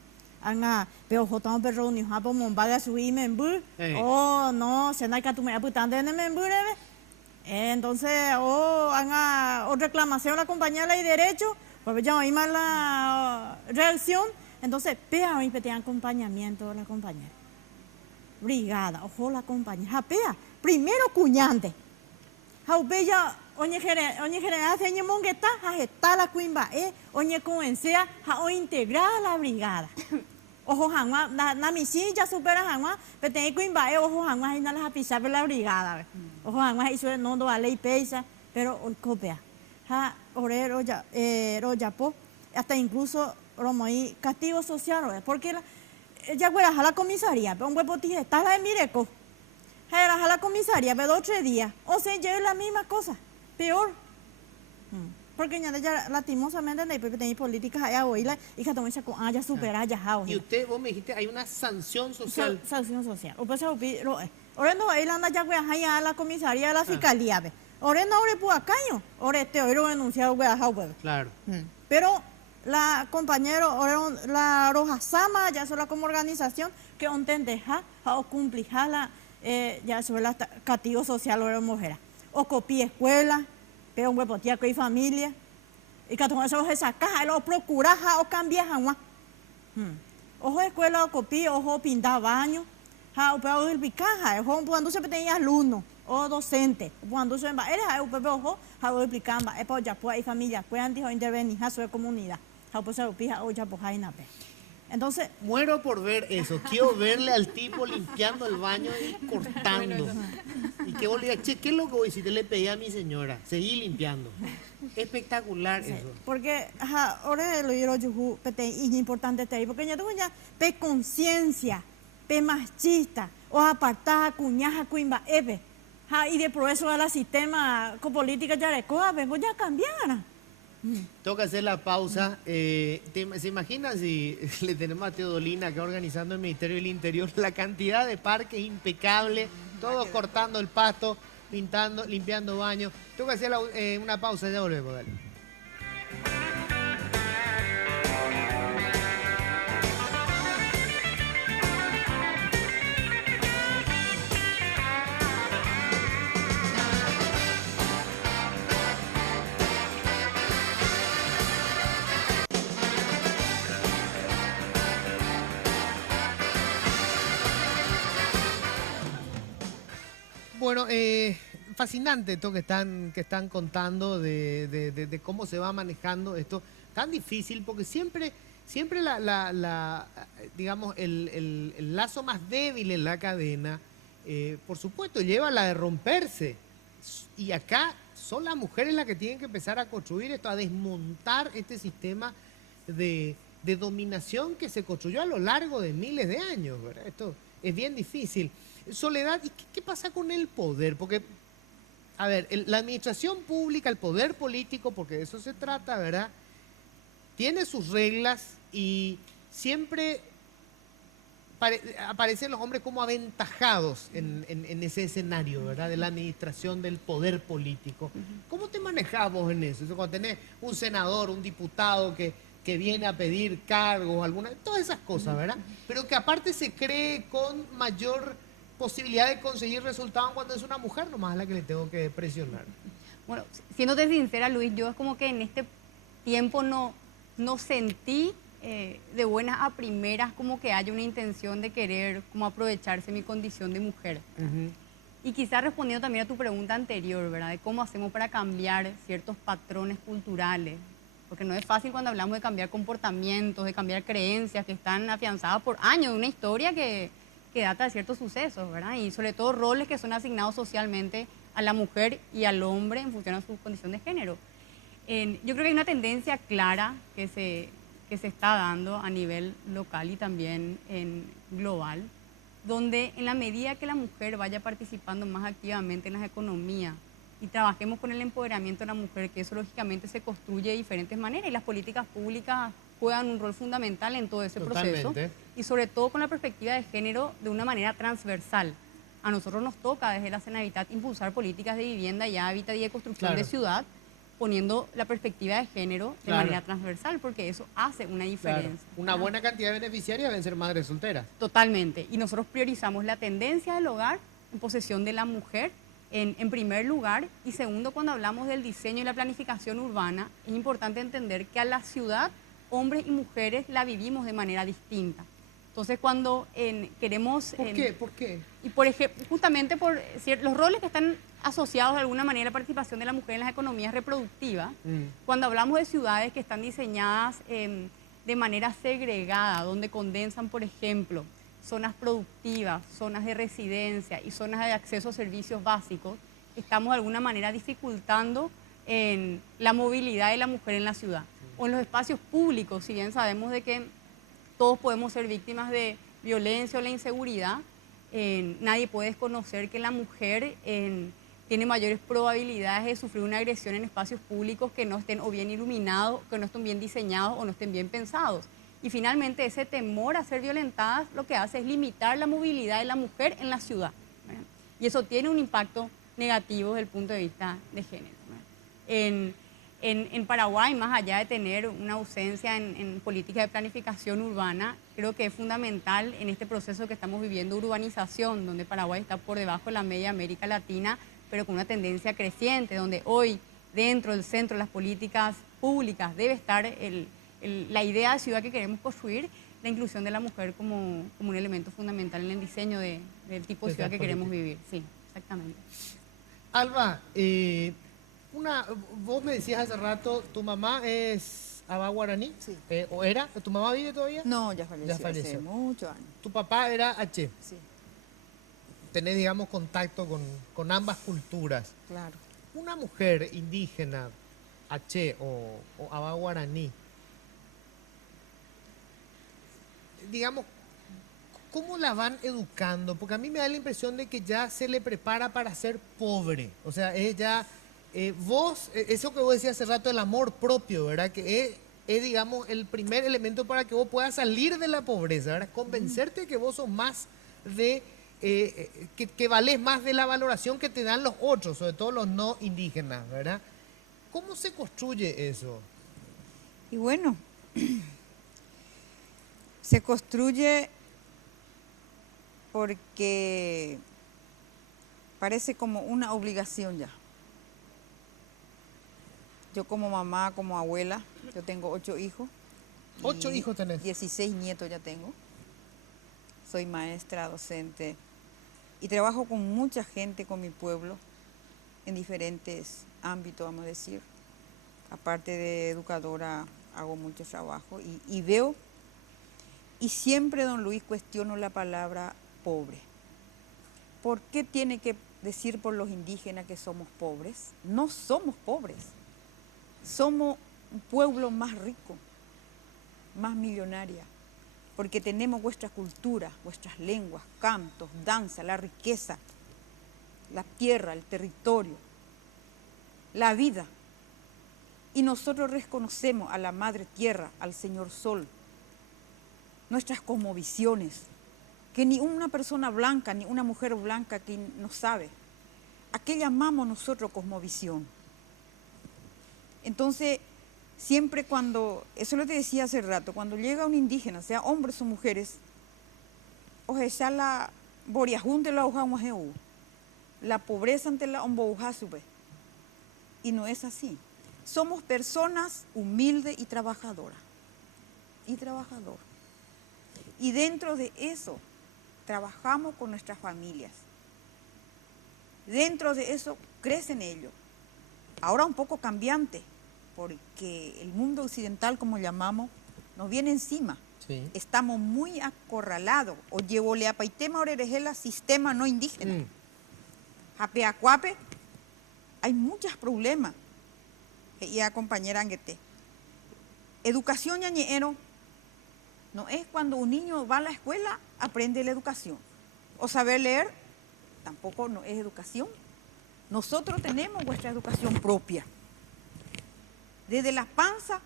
Pero jotamos perro ni hapo mombaga subí membur, no, se no hay que tomar putando en el membur, entonces, o reclamación a la compañera y derecho, pues ya oí más la reacción, entonces, pea hoy te acompañamiento de la compañera. Brigada, ojo la compañera, pea, primero cuñante. Jaupe ya, oñe general, señor mongueta, está la cuimba, oñe convencea, o integrar la brigada. Ojo jangua, na misilla supera jangua, pero tengo cuimba, ojo jangua, y no las apisar por la brigada. Ojo jangua, y suele no do a ley pesa, pero copia. Orero ya, royapo, hasta incluso, romoí, castigo social, porque ya fuera a la comisaría, pero un huevo tije, está la de Mireco. Era a la comisaría, pero 2 o 3 días. O sea, lleva la misma cosa, peor. Porque ya lastimosamente después tenéis políticas allá oíla y que tomen ya supera ya. Y vos me dijiste, hay una sanción social. Sanción social. O pues ahora no ahí anda ya a la comisaría de la fiscalía, ahora no ahora pues caño, ahora hoy lo denunciado Claro. Pero la compañero, ahora la Roja Sama, ya sola como organización que ontendeja o cumplija la ya sobre la castigo social o mujer. O copia escuela, pero un huevo tía que hay familia. Y que todo eso esa caja, lo procura o cambia jamás. Ojo escuela o copia, ojo pintar baño, o pero el picaja, ojo cuando se tenía alumno o docente, cuando se va, era un pepe ojo, o explicando, es por ya pues hay familia, pues antes o intervenir a su comunidad, o pues se pija o ya pues hay nape. Entonces, muero por ver eso. Quiero verle al tipo limpiando el baño y cortando. Y que vos le digas, che, ¿qué es lo que voy a decir? Le pedí a mi señora. Seguí limpiando. Espectacular sí, eso. Porque ahora lo yo es importante ahí, porque ya tengo ya conciencia, machista, o apartada, cuñaja, cuimba, y de por eso a la sistema con política ya recoja, pues ya cambiara. Toca hacer la pausa. ¿Se imaginan si le tenemos a Teodolina acá organizando el Ministerio del Interior? La cantidad de parques impecable, todos cortando el pasto, pintando, limpiando baños. Toca hacer una pausa, ya volvemos, dale. Bueno, fascinante esto que están contando de cómo se va manejando esto tan difícil, porque siempre digamos, el lazo más débil en la cadena, por supuesto, lleva a la de romperse. Y acá son las mujeres las que tienen que empezar a construir esto, a desmontar este sistema de dominación que se construyó a lo largo de miles de años, ¿verdad? Esto es bien difícil. Soledad, ¿y qué pasa con el poder? Porque, a ver, la administración pública, el poder político, porque de eso se trata, ¿verdad? Tiene sus reglas y siempre aparecen los hombres como aventajados en ese escenario, ¿verdad? De la administración del poder político. ¿Cómo te manejás vos en eso? Cuando tenés un senador, un diputado que viene a pedir cargos, todas esas cosas, ¿verdad? Pero que aparte se cree con mayor posibilidad de conseguir resultados cuando es una mujer nomás a la que le tengo que presionar. Bueno, siéndote sincera, Luis, yo es como que en este tiempo no sentí de buenas a primeras como que haya una intención de querer como aprovecharse mi condición de mujer. Y quizás respondiendo también a tu pregunta anterior, ¿verdad? De cómo hacemos para cambiar ciertos patrones culturales. Porque no es fácil cuando hablamos de cambiar comportamientos, de cambiar creencias que están afianzadas por años de una historia que data de ciertos sucesos, ¿verdad? Y sobre todo roles que son asignados socialmente a la mujer y al hombre en función a su condición de género. Yo creo que hay una tendencia clara que se está dando a nivel local y también global, donde en la medida que la mujer vaya participando más activamente en las economías y trabajemos con el empoderamiento de la mujer, que eso lógicamente se construye de diferentes maneras y las políticas públicas juegan un rol fundamental en todo ese proceso y sobre todo con la perspectiva de género de una manera transversal. A nosotros nos toca desde la Senavitat impulsar políticas de vivienda y hábitat y de construcción de ciudad, poniendo la perspectiva de género de manera transversal, porque eso hace una diferencia. Una buena cantidad de beneficiarias deben ser madres solteras. Totalmente. Y nosotros priorizamos la tendencia del hogar en posesión de la mujer en primer lugar. Y segundo, cuando hablamos del diseño y la planificación urbana, es importante entender que a la ciudad, hombres y mujeres la vivimos de manera distinta. Entonces, cuando queremos... ¿Por qué? ¿Por qué? Y por ejemplo, justamente por los roles que están asociados de alguna manera a la participación de la mujer en las economías reproductivas, cuando hablamos de ciudades que están diseñadas de manera segregada, donde condensan, por ejemplo, zonas productivas, zonas de residencia y zonas de acceso a servicios básicos, estamos de alguna manera dificultando la movilidad de la mujer en la ciudad. O en los espacios públicos, si bien sabemos de que todos podemos ser víctimas de violencia o la inseguridad, nadie puede desconocer que la mujer tiene mayores probabilidades de sufrir una agresión en espacios públicos que no estén o bien iluminados, que no estén bien diseñados o no estén bien pensados. Y finalmente ese temor a ser violentadas lo que hace es limitar la movilidad de la mujer en la ciudad, ¿verdad? Y eso tiene un impacto negativo desde el punto de vista de género, ¿verdad? En Paraguay, más allá de tener una ausencia en políticas de planificación urbana, creo que es fundamental en este proceso que estamos viviendo de urbanización, donde Paraguay está por debajo de la media de América Latina, pero con una tendencia creciente, donde hoy dentro del centro de las políticas públicas debe estar la idea de ciudad que queremos construir, la inclusión de la mujer como un elemento fundamental en el diseño del tipo de ciudad que queremos vivir. Sí, exactamente. Alba, vos me decías hace rato, tu mamá es Abá Guaraní, Sí. ¿O era? ¿Tu mamá vive todavía? No, ya falleció, Ya falleció. hace muchos años. Tu papá era H. Sí, Tenés, digamos, contacto con ambas culturas. claro. Una mujer indígena, H o Abá Guaraní, digamos, ¿cómo la van educando? Porque a mí me da la impresión de que ya se le prepara para ser pobre. O sea, ella, eso que vos decías hace rato, el amor propio, ¿verdad? Que es, digamos, el primer elemento para que vos puedas salir de la pobreza, ¿verdad? Convencerte de que vos sos más que valés más de la valoración que te dan los otros, sobre todo los no indígenas, ¿verdad? ¿Cómo se construye eso? Y bueno, se construye porque parece como una obligación ya. Yo como mamá, como abuela, yo tengo 8 hijos. 8 y hijos tenés. 16 nietos ya tengo. Soy maestra, docente y trabajo con mucha gente, con mi pueblo, en diferentes ámbitos, vamos a decir. Aparte de educadora, hago mucho trabajo y veo, y siempre, don Luis, cuestiono la palabra pobre. ¿Por qué tiene que decir por los indígenas que somos pobres? No somos pobres. Somos un pueblo más rico, más millonaria, porque tenemos vuestra cultura, vuestras lenguas, cantos, danza, la riqueza, la tierra, el territorio, la vida. Y nosotros reconocemos a la Madre Tierra, al Señor Sol, nuestras cosmovisiones, que ni una persona blanca, ni una mujer blanca que no sabe. ¿A qué llamamos nosotros cosmovisión? Entonces, siempre cuando, eso lo te decía hace rato, cuando llega un indígena, sea hombres o mujeres, o sea boriajunte la hoja la pobreza ante la ombouja sube. Y no es así. Somos personas humildes y trabajadoras. Y dentro de eso, trabajamos con nuestras familias. Dentro de eso crecen ellos. Ahora un poco cambiante, porque el mundo occidental, como llamamos, nos viene encima. Sí. Estamos muy acorralados. O llevole a paitema orerejela sistema no indígena. Japeacuape, hay muchos problemas. Y a compañera Anguete. Educación ñañero no es cuando un niño va a la escuela, aprende la educación. O saber leer, tampoco no es educación. Nosotros tenemos nuestra educación propia. Desde la panza,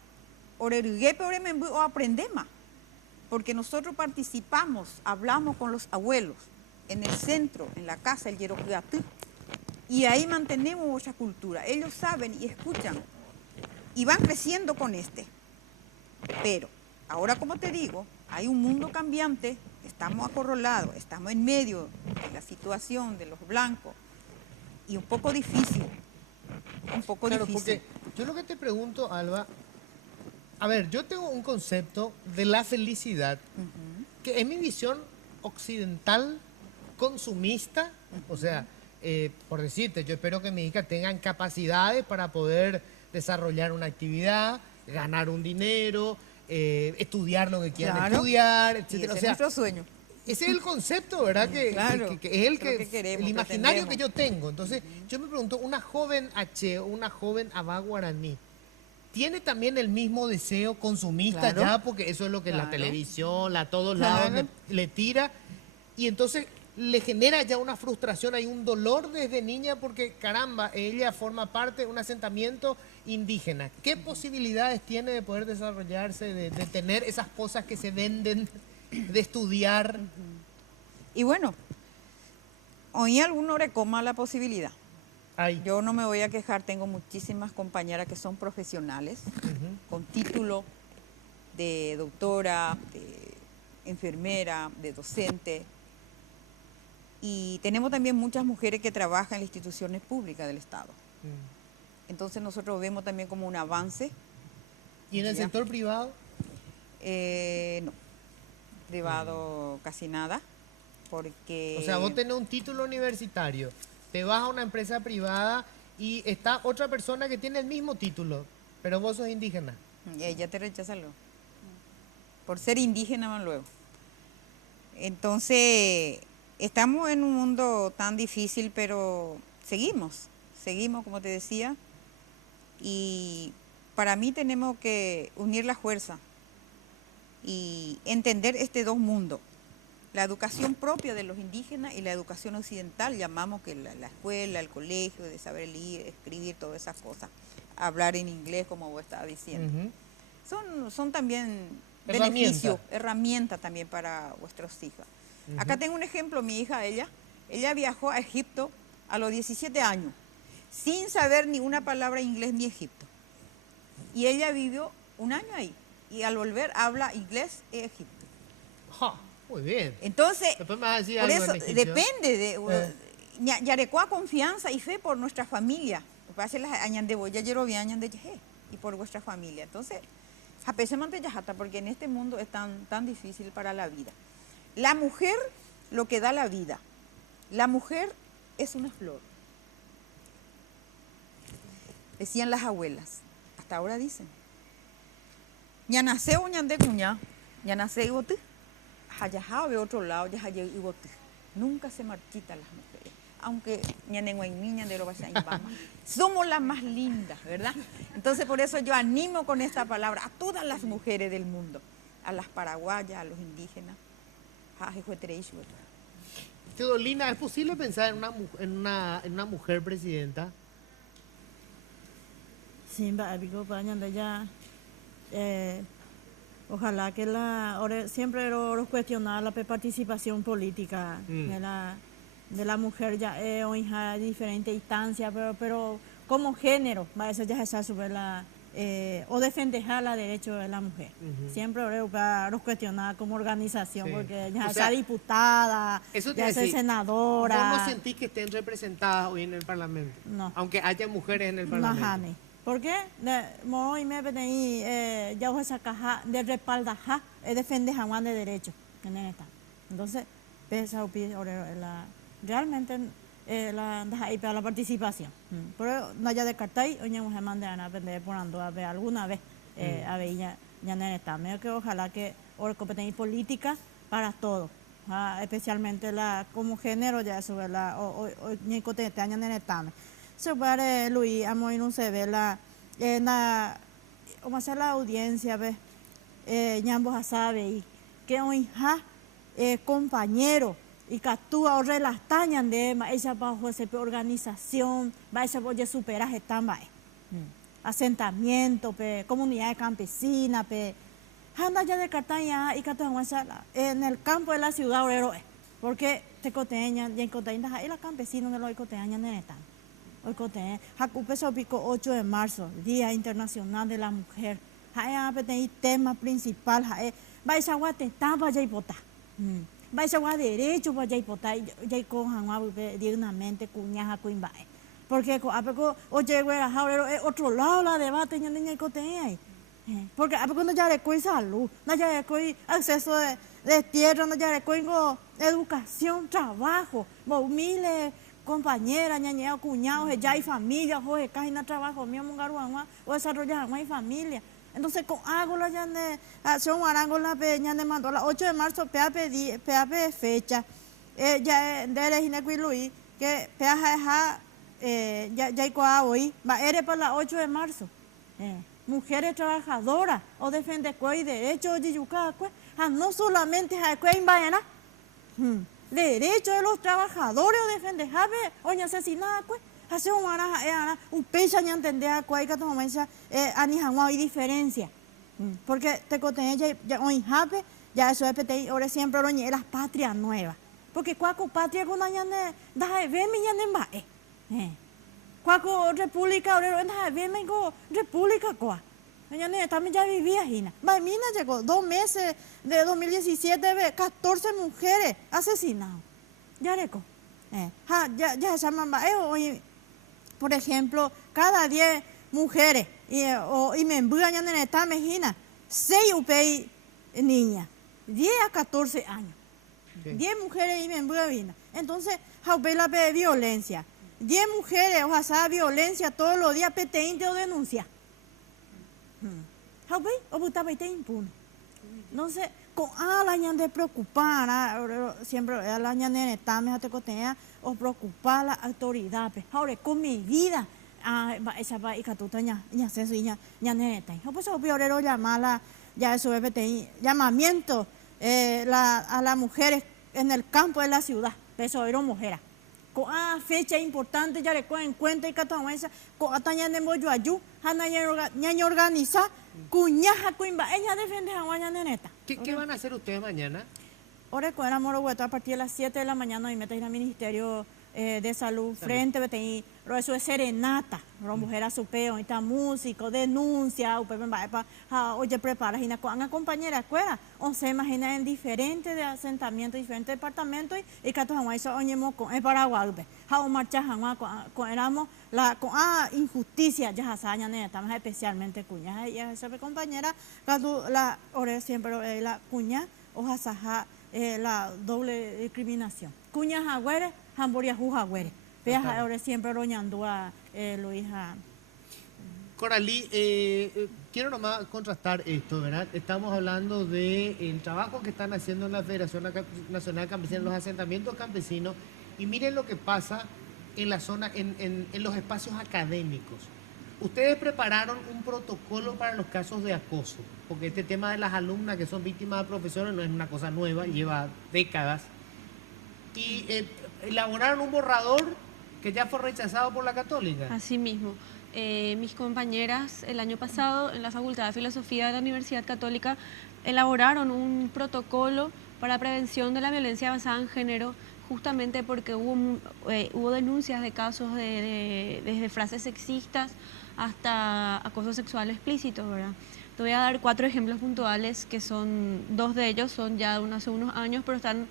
o aprendemos. Porque nosotros participamos, hablamos con los abuelos, en el centro, en la casa, el Yerocuatú. Y ahí mantenemos nuestra cultura. Ellos saben y escuchan. Y van creciendo con este. Pero, ahora como te digo, hay un mundo cambiante, estamos acorralados, estamos en medio de la situación de los blancos. Y un poco difícil. Claro, porque yo lo que te pregunto, Alba, a ver, yo tengo un concepto de la felicidad que es mi visión occidental, consumista, o sea, por decirte, yo espero que mis hijas tengan capacidades para poder desarrollar una actividad, ganar un dinero, estudiar lo que quieran estudiar, etcétera. Ese es nuestro sueño. Ese es el concepto, ¿verdad? Claro, que es que queremos, el imaginario pretendemos. que yo tengo. Entonces, yo me pregunto, una joven H, una joven Abá Guaraní, ¿tiene también el mismo deseo consumista Claro. ya? Porque eso es lo que la Claro. televisión, a todos Claro. lados le tira. Y entonces le genera ya una frustración, hay un dolor desde niña porque, caramba, ella forma parte de un asentamiento indígena. ¿Qué posibilidades tiene de poder desarrollarse, de tener esas cosas que se venden, de estudiar? Y bueno, hoy alguno recoma la posibilidad. Ay. Yo no me voy a quejar, tengo muchísimas compañeras que son profesionales, con título de doctora, de enfermera, de docente. Y tenemos también muchas mujeres que trabajan en las instituciones públicas del Estado. Entonces nosotros vemos también como un avance. ¿Y en el Ya. sector privado? No, privado casi nada, porque... O sea, vos tenés un título universitario, te vas a una empresa privada y está otra persona que tiene el mismo título, pero vos sos indígena. Y ella te rechaza luego. Por ser indígena más luego. Entonces, estamos en un mundo tan difícil, pero seguimos como te decía. Y para mí tenemos que unir la fuerza y entender este dos mundos. La educación propia de los indígenas y la educación occidental, llamamos que la escuela, el colegio, de saber leer, escribir, todas esas cosas. Hablar en inglés, como vos estabas diciendo. Son también beneficios, herramientas también para vuestros hijos. Acá tengo un ejemplo, mi hija, ella viajó a Egipto a los 17 años, sin saber ni una palabra inglés ni Egipto. Y ella vivió un año ahí, y al volver habla inglés y Egipto. Ja, muy bien. Entonces, Después me vas a decir por algo eso en egipcio. depende de... Yarecoa confianza y fe por nuestra familia. Lo que pasa es las añandeboya, y por vuestra familia. Entonces, japese yajata, porque en este mundo es tan difícil para la vida. La mujer, lo que da la vida. La mujer es una flor. Decían las abuelas. Hasta ahora dicen. Ya nace o ñande cuña, ya nace ibote. Hayajao de otro lado, ya hayaj ibote. Nunca se marchitan las mujeres. Aunque de lo somos las más lindas, ¿verdad? Entonces por eso yo animo con esta palabra a todas las mujeres del mundo, a las paraguayas, a los indígenas. Teodolina, ¿es posible pensar en una mujer presidenta? Sí, ya. Ojalá que siempre lo cuestionar la participación política de la mujer ya hoy en diferentes instancias, pero como género, eso ya se sube o defender los derechos de la mujer. Siempre los cuestionaba como organización, Sí. porque ya O sea sea, diputada, eso te ya iba a sea decir, senadora. ¿Vos no sentís que estén representadas hoy en el Parlamento? No. Aunque haya mujeres en el No, Parlamento. Jani. ¿Por qué? Hoy me pedí, ya voy a sacar de respaldar, defender jamás de derechos. Entonces, realmente la participación. Pero no haya descartáis, hoy no se mandan a aprender por ando a ver alguna vez, a ver ya en esta. Medio que ojalá que ahora competencia política para todos. Especialmente como género, ya eso, ¿verdad? O ni cote te añan en esta. Se puede, Luis, amo y no se ve como hacer la audiencia, ve, ñambos a sabe, y que hoy compañero, y que actúa o relastañan de ella bajo esa organización, va esa por superar están, asentamiento, pe, comunidades campesinas, pe, anda ya de Cartaña y en el campo de la ciudad, porque te coteñan, y en coteña, y la campesina no lo coteñan en esta. Hoy coteña, Jacupe Sopico 8 de marzo, Día Internacional de la Mujer. Hay tema principal, va a guate tapa ya hipota. Va a derecho para ya hipota, ya con dignamente cuñaja cuimbae. Porque oye, otro lado la debate ya niña coteña. Porque cuando ya le coy salud, no ya le coy acceso de tierra, no ya le coy educación, trabajo, miles compañeras, ñañea, cuñados, ya hay familia, joder, casi no trabajo, mío, mongaruanua, o desarrollar hay familia. Entonces, con algo la ya de acción arango la peña de mandó la 8 de marzo, PAP fecha, ya de elegir Luis, que PAJA, ya hay hoy, va eres para la 8 de marzo. Mujeres trabajadoras, o defender cuál derecho de yuca, no solamente a cuál vaina. Derechos de los trabajadores o defender o asesinada pues hace un pecha ni entender a cuál que toma hay diferencia porque te coteña ya hoy ya eso es PT ahora siempre lo ni las patrias nuevas porque cuaco patria con año da ve mi ñan cuaco república ahora da ve me go república coa también ya vivía Gina. Mina llegó 2 meses de 2017, 14 mujeres asesinadas. Ya reco. Ya se llaman hoy, por ejemplo, cada 10 mujeres y me embugan en esta mejina, 6 upei niñas, 10 a 14 años. 10 mujeres y me embugan. Entonces, upei la violencia. 10 mujeres, o sea, violencia todos los días, peteinte o denuncia. O butaba y impune. Entonces, con la ñan de preocupar, siempre la ñan de netame te cotea o preocupar la autoridad, ahora con mi vida, esa va y catuta ña senso y ña neta. Pues opiorero llamarla, ya eso es llamamiento a las mujeres en el campo de la ciudad, eso era mujeres. Con fecha importante ya le en cuenta y catahuense con ataña de moyoayú ñaña organiza cuñaja cuimba ella defiende a guaña neneta. ¿Qué van a hacer ustedes mañana? Ahora con el amor a partir de las 7 de la mañana y metes al Ministerio de Salud frente BTI, eso es serenata, la mujer a su peo, está músico, denuncia, oye prepara, y una compañera escuela, 11 imagina en diferentes de asentamientos, diferentes departamentos y que todos eso oñemos con el Paraguay, o marcha con éramos la con injusticia ya saña neta, más especialmente cuña, y esa compañera, la ore siempre la cuña, o jasaja la doble discriminación. Cuñas agüeres, hamboria jugagüeres. Veas ahora siempre roñando a Luisa. Coralí, quiero nomás contrastar esto, ¿verdad? Estamos hablando del trabajo que están haciendo en la Federación Nacional Campesina, en los asentamientos campesinos, y miren lo que pasa en la zona, en los espacios académicos. Ustedes prepararon un protocolo para los casos de acoso, porque este tema de las alumnas que son víctimas de profesores no es una cosa nueva, lleva décadas, y elaboraron un borrador que ya fue rechazado por la Católica. Así mismo. Mis compañeras el año pasado en la Facultad de Filosofía de la Universidad Católica elaboraron un protocolo para prevención de la violencia basada en género, justamente porque hubo denuncias de casos desde frases sexistas hasta acoso sexual explícito, ¿verdad? Te voy a dar 4 ejemplos puntuales que son, 2 de ellos son ya de hace unos años, pero son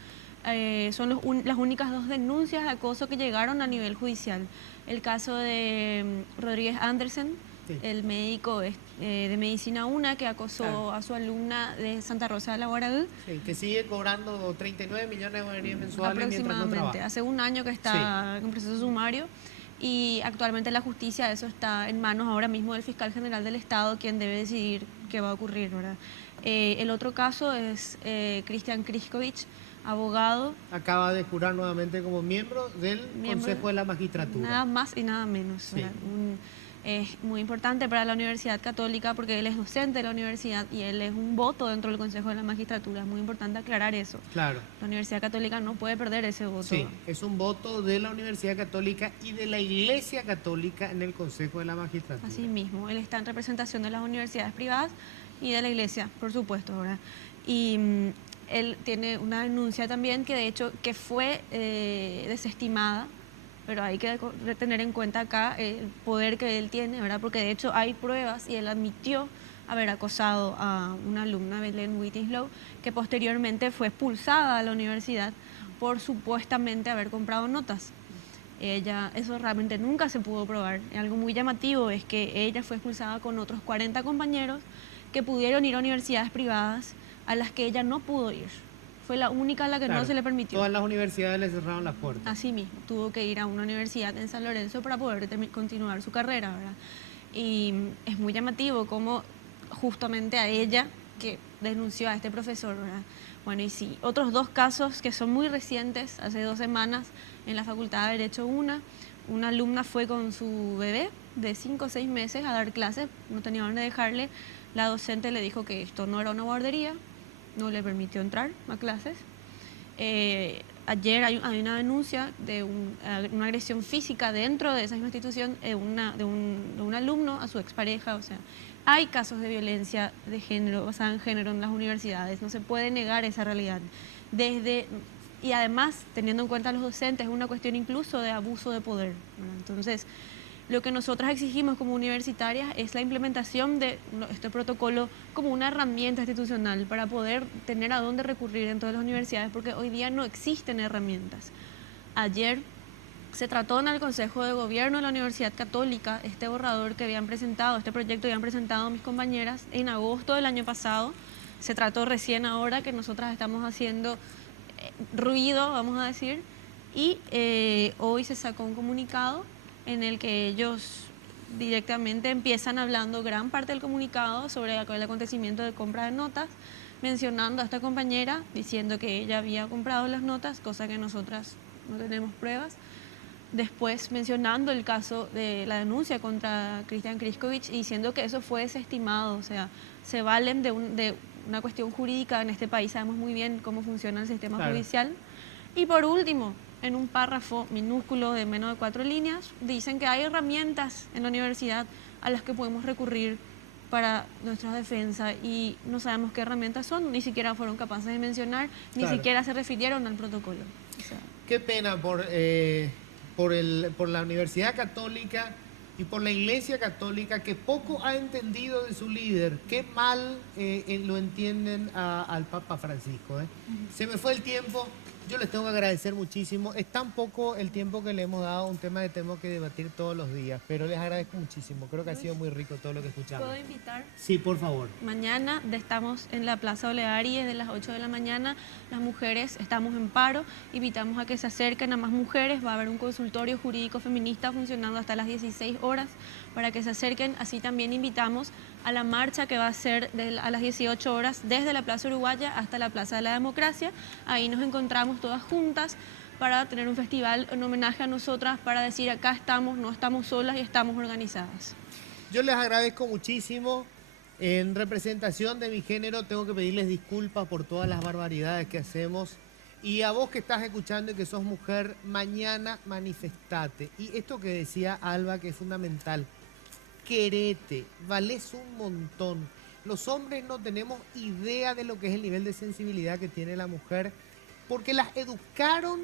las únicas 2 denuncias de acoso que llegaron a nivel judicial. El caso de Rodríguez Andersen, Sí. el médico de Medicina 1 que acosó Claro. a su alumna de Santa Rosa de la Guaragú. Sí, que sigue cobrando 39 millones de guaraníes mensuales mientras no Aproximadamente. trabaja. Hace un año que está en proceso sumario y actualmente la justicia, eso está en manos ahora mismo del fiscal general del Estado, quien debe decidir qué va a ocurrir, ¿verdad? El otro caso es Cristian Kriskovic, abogado. Acaba de jurar nuevamente como miembro del Consejo de la Magistratura. Nada más y nada menos. Sí. ¿Verdad? Es muy importante para la Universidad Católica porque él es docente de la universidad y él es un voto dentro del Consejo de la Magistratura. Es muy importante aclarar eso. Claro. La Universidad Católica no puede perder ese voto. Sí, es un voto de la Universidad Católica y de la Iglesia Católica en el Consejo de la Magistratura. Así mismo, él está en representación de las universidades privadas y de la Iglesia, por supuesto, ¿verdad? Y él tiene una denuncia también que de hecho que fue desestimada, pero hay que tener en cuenta acá el poder que él tiene, ¿verdad? Porque de hecho hay pruebas y él admitió haber acosado a una alumna, Belén Whittinslow, que posteriormente fue expulsada de la universidad por supuestamente haber comprado notas. Eso realmente nunca se pudo probar. Algo muy llamativo es que ella fue expulsada con otros 40 compañeros que pudieron ir a universidades privadas a las que ella no pudo ir. Fue la única a la que Claro, no se le permitió. Todas las universidades le cerraron las puertas. Así mismo, tuvo que ir a una universidad en San Lorenzo para poder continuar su carrera, ¿verdad? Y es muy llamativo cómo justamente a ella que denunció a este profesor, ¿verdad? Bueno, y sí, otros 2 casos que son muy recientes, hace 2 semanas, en la Facultad de Derecho una alumna fue con su bebé de 5 o 6 meses a dar clases, no tenía dónde dejarle, la docente le dijo que esto no era una guardería, no le permitió entrar a clases. Ayer hay una denuncia de una agresión física dentro de esa misma institución de un alumno a su expareja, o sea, hay casos de violencia de género, basada en género en las universidades, no se puede negar esa realidad. Y además, teniendo en cuenta a los docentes, es una cuestión incluso de abuso de poder, ¿verdad? Entonces, lo que nosotras exigimos como universitarias es la implementación de este protocolo como una herramienta institucional para poder tener a dónde recurrir en todas las universidades, porque hoy día no existen herramientas. Ayer se trató en el Consejo de Gobierno de la Universidad Católica este borrador que habían presentado, este proyecto que habían presentado mis compañeras en agosto del año pasado. Se trató recién ahora que nosotras estamos haciendo ruido, vamos a decir, y hoy se sacó un comunicado en el que ellos directamente empiezan hablando gran parte del comunicado sobre el acontecimiento de compra de notas, mencionando a esta compañera, diciendo que ella había comprado las notas, cosa que nosotras no tenemos pruebas. Después mencionando el caso de la denuncia contra Cristian Kriskovic y diciendo que eso fue desestimado, o sea, se valen de una cuestión jurídica en este país, sabemos muy bien cómo funciona el sistema judicial. Y por último, en un párrafo minúsculo de menos de 4 líneas, dicen que hay herramientas en la universidad a las que podemos recurrir para nuestra defensa y no sabemos qué herramientas son, ni siquiera fueron capaces de mencionar, ni siquiera se refirieron al protocolo. O sea, qué pena por la Universidad Católica y por la Iglesia Católica, que poco ha entendido de su líder. Qué mal lo entienden al Papa Francisco. Se me fue el tiempo. Yo les tengo que agradecer muchísimo. Es tan poco el tiempo que le hemos dado a un tema que tenemos que debatir todos los días, pero les agradezco muchísimo. Creo que ha sido muy rico todo lo que escuchamos. ¿puedo invitar? Sí, por favor. Mañana estamos en la Plaza Oleari desde las 8 de la mañana. Las mujeres estamos en paro. Invitamos a que se acerquen a más mujeres. Va a haber un consultorio jurídico feminista funcionando hasta las 16 horas para que se acerquen. Así también invitamos a la marcha que va a ser a las 18 horas desde la Plaza Uruguaya hasta la Plaza de la Democracia. Ahí nos encontramos todas juntas para tener un festival en homenaje a nosotras, para decir acá estamos, no estamos solas y estamos organizadas. Yo les agradezco muchísimo. En representación de mi género tengo que pedirles disculpas por todas las barbaridades que hacemos. Y a vos que estás escuchando y que sos mujer, mañana manifestate. Y esto que decía Alba, que es fundamental, querete, valés un montón. Los hombres no tenemos idea de lo que es el nivel de sensibilidad que tiene la mujer, porque las educaron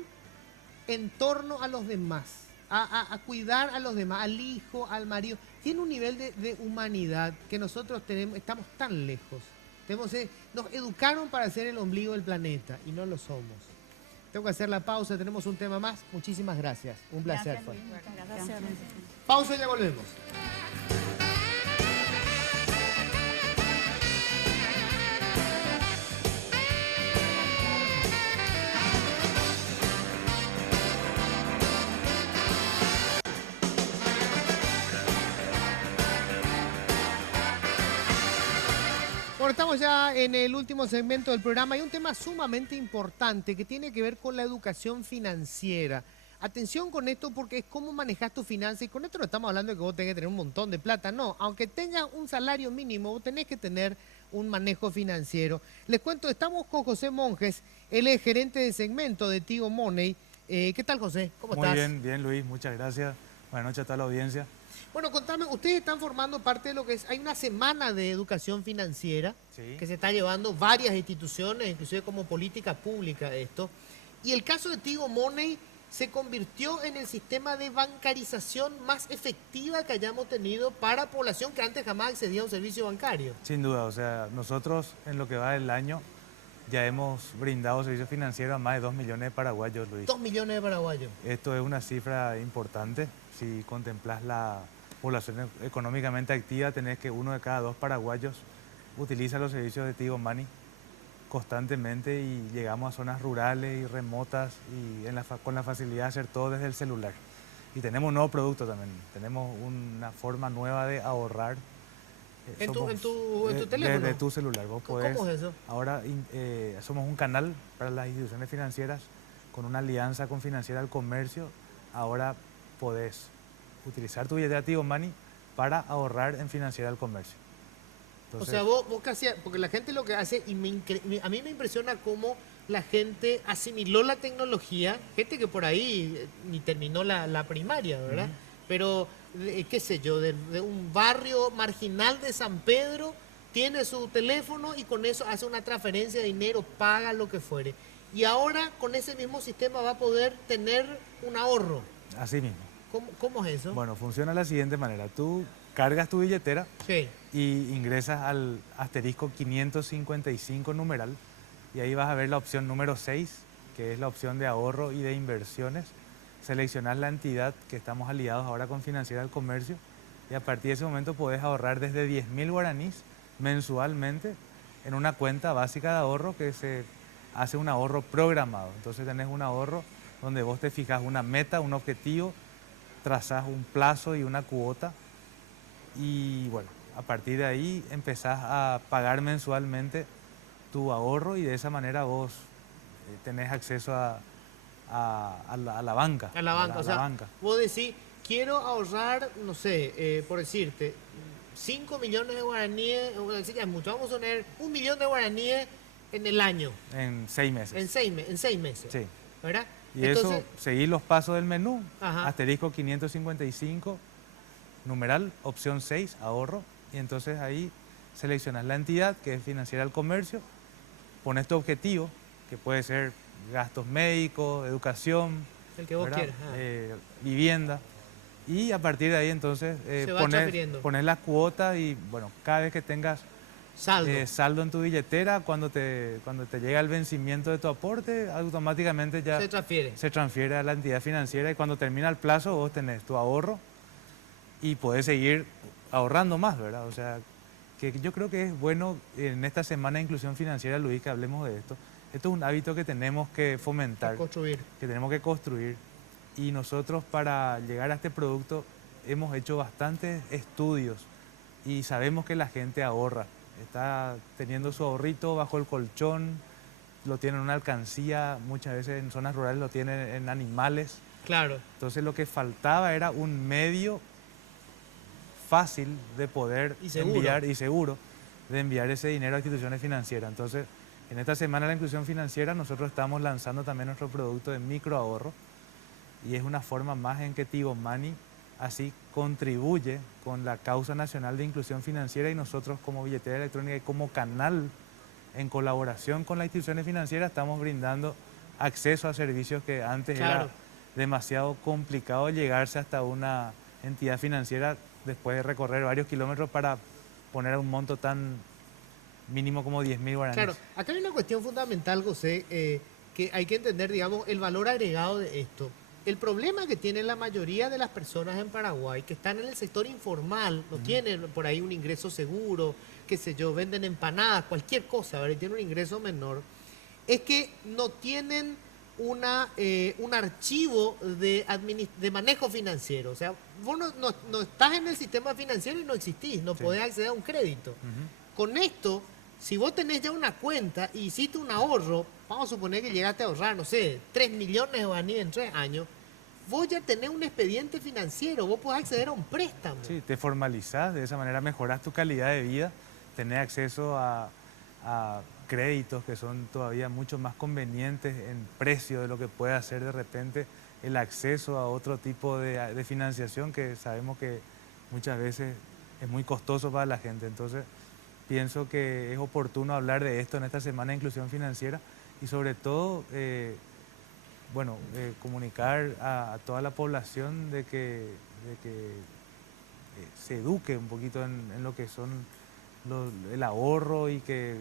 en torno a los demás, a cuidar a los demás, al hijo, al marido. tiene un nivel de humanidad que nosotros estamos tan lejos. Nos educaron para ser el ombligo del planeta y no lo somos. Tengo que hacer la pausa, tenemos un tema más. Muchísimas gracias. Un placer. Gracias, Luis. Gracias. Pausa y ya volvemos. Bueno, estamos ya en el último segmento del programa. Hay un tema sumamente importante que tiene que ver con la educación financiera. Atención con esto porque es cómo manejas tu finanzas. Y con esto no estamos hablando de que vos tenés que tener un montón de plata. No, aunque tengas un salario mínimo, vos tenés que tener un manejo financiero. Les cuento, estamos con José Monjes. Él es gerente de segmento de Tigo Money. ¿Qué tal, José? ¿Cómo estás? Muy bien, Luis. Muchas gracias. Buenas noches a toda la audiencia. Bueno, contame, ustedes están formando parte de lo que es, hay una semana de educación financiera Sí. que se está llevando varias instituciones, inclusive como política pública esto. Y el caso de Tigo Money se convirtió en el sistema de bancarización más efectiva que hayamos tenido para población que antes jamás accedía a un servicio bancario. Sin duda, o sea, nosotros en lo que va del año ya hemos brindado servicios financieros a más de 2 millones de paraguayos, Luis. 2 millones de paraguayos. Esto es una cifra importante. Si contemplas la población económicamente activa, tenés que 1 de cada 2 paraguayos utiliza los servicios de Tigo Money constantemente y llegamos a zonas rurales y remotas y con la facilidad de hacer todo desde el celular. Y tenemos un nuevo producto también, tenemos una forma nueva de ahorrar. ¿En tu Somos teléfono? Desde tu celular. Vos podés, ¿Cómo es eso? Ahora somos un canal para las instituciones financieras con una alianza con Financiera al Comercio. Ahora podés utilizar tu billetera Tigo Money para ahorrar en Financiera al Comercio. Entonces, O sea, vos casi, porque la gente lo que hace, y a mí me impresiona cómo la gente asimiló la tecnología, gente que por ahí ni terminó la primaria, ¿verdad? Pero, qué sé yo, de un barrio marginal de San Pedro, tiene su teléfono y con eso hace una transferencia de dinero, paga lo que fuere. Y ahora con ese mismo sistema va a poder tener un ahorro. así mismo. ¿Cómo es eso? Bueno, funciona de la siguiente manera. Tú cargas tu billetera Sí. y ingresas al asterisco 555 numeral y ahí vas a ver la opción número 6, que es la opción de ahorro y de inversiones. Seleccionas la entidad que estamos aliados ahora con Financiera del Comercio y a partir de ese momento podés ahorrar desde 10.000 guaraníes mensualmente en una cuenta básica de ahorro que se hace un ahorro programado. Entonces tenés un ahorro donde vos te fijas una meta, un objetivo, trazás un plazo y una cuota y bueno, a partir de ahí empezás a pagar mensualmente tu ahorro y de esa manera vos tenés acceso a la banca. A la banca, o sea, banca. vos decís, quiero ahorrar, no sé, por decirte, 5 millones de guaraníes, ya es mucho, vamos a poner 1 millón de guaraníes en el año, En 6 meses. en 6 meses, Sí. ¿verdad? Y eso, seguir los pasos del menú, Ajá. asterisco 555, numeral, opción 6, ahorro, y entonces ahí seleccionas la entidad, que es Financiera al Comercio, pones tu objetivo, que puede ser gastos médicos, educación, el que vos ¿verdad? quieras. Vivienda, y a partir de ahí entonces Se va transfiriendo. pones las cuotas y bueno, cada vez que tengas Saldo. saldo en tu billetera, cuando te llega el vencimiento de tu aporte, automáticamente ya se transfiere. se transfiere a la entidad financiera y cuando termina el plazo vos tenés tu ahorro y podés seguir ahorrando más, ¿verdad? O sea, que yo creo que es bueno en esta semana de inclusión financiera, Luis, que hablemos de esto. Esto es un hábito que tenemos que fomentar, Construir. que tenemos que construir y nosotros para llegar a este producto hemos hecho bastantes estudios y sabemos que la gente ahorra. Está teniendo su ahorrito bajo el colchón, lo tiene en una alcancía, muchas veces en zonas rurales lo tienen en animales. Claro. Entonces lo que faltaba era un medio fácil de poder Y seguro. enviar y seguro de enviar ese dinero a instituciones financieras. Entonces, en esta semana de la inclusión financiera nosotros estamos lanzando también nuestro producto de microahorro y es una forma más en que Tigo Money así contribuye con la causa nacional de inclusión financiera y nosotros como billetera electrónica y como canal en colaboración con las instituciones financieras estamos brindando acceso a servicios que antes Claro. era demasiado complicado llegarse hasta una entidad financiera después de recorrer varios kilómetros para poner un monto tan mínimo como 10.000 guaraníes. Claro, acá hay una cuestión fundamental, José, que hay que entender, digamos, el valor agregado de esto. El problema que tienen la mayoría de las personas en Paraguay que están en el sector informal, no tienen por ahí un ingreso seguro, qué sé yo, venden empanadas, cualquier cosa, ¿verdad? Y tienen un ingreso menor, es que no tienen un archivo de manejo financiero. O sea, vos no estás en el sistema financiero y no existís, no podés acceder a un crédito. Con esto, si vos tenés ya una cuenta y hiciste un ahorro, vamos a suponer que llegaste a ahorrar, no sé, 3 millones de guaraníes en 3 años, vos ya tenés un expediente financiero, vos podés acceder a un préstamo. Sí, te formalizás, de esa manera mejorás tu calidad de vida, tenés acceso a créditos que son todavía mucho más convenientes en precio de lo que puede hacer de repente el acceso a otro tipo de financiación que sabemos que muchas veces es muy costoso para la gente. Entonces, pienso que es oportuno hablar de esto en esta Semana de Inclusión Financiera y sobre todo, comunicar a toda la población de que se eduque un poquito en lo que son el ahorro y que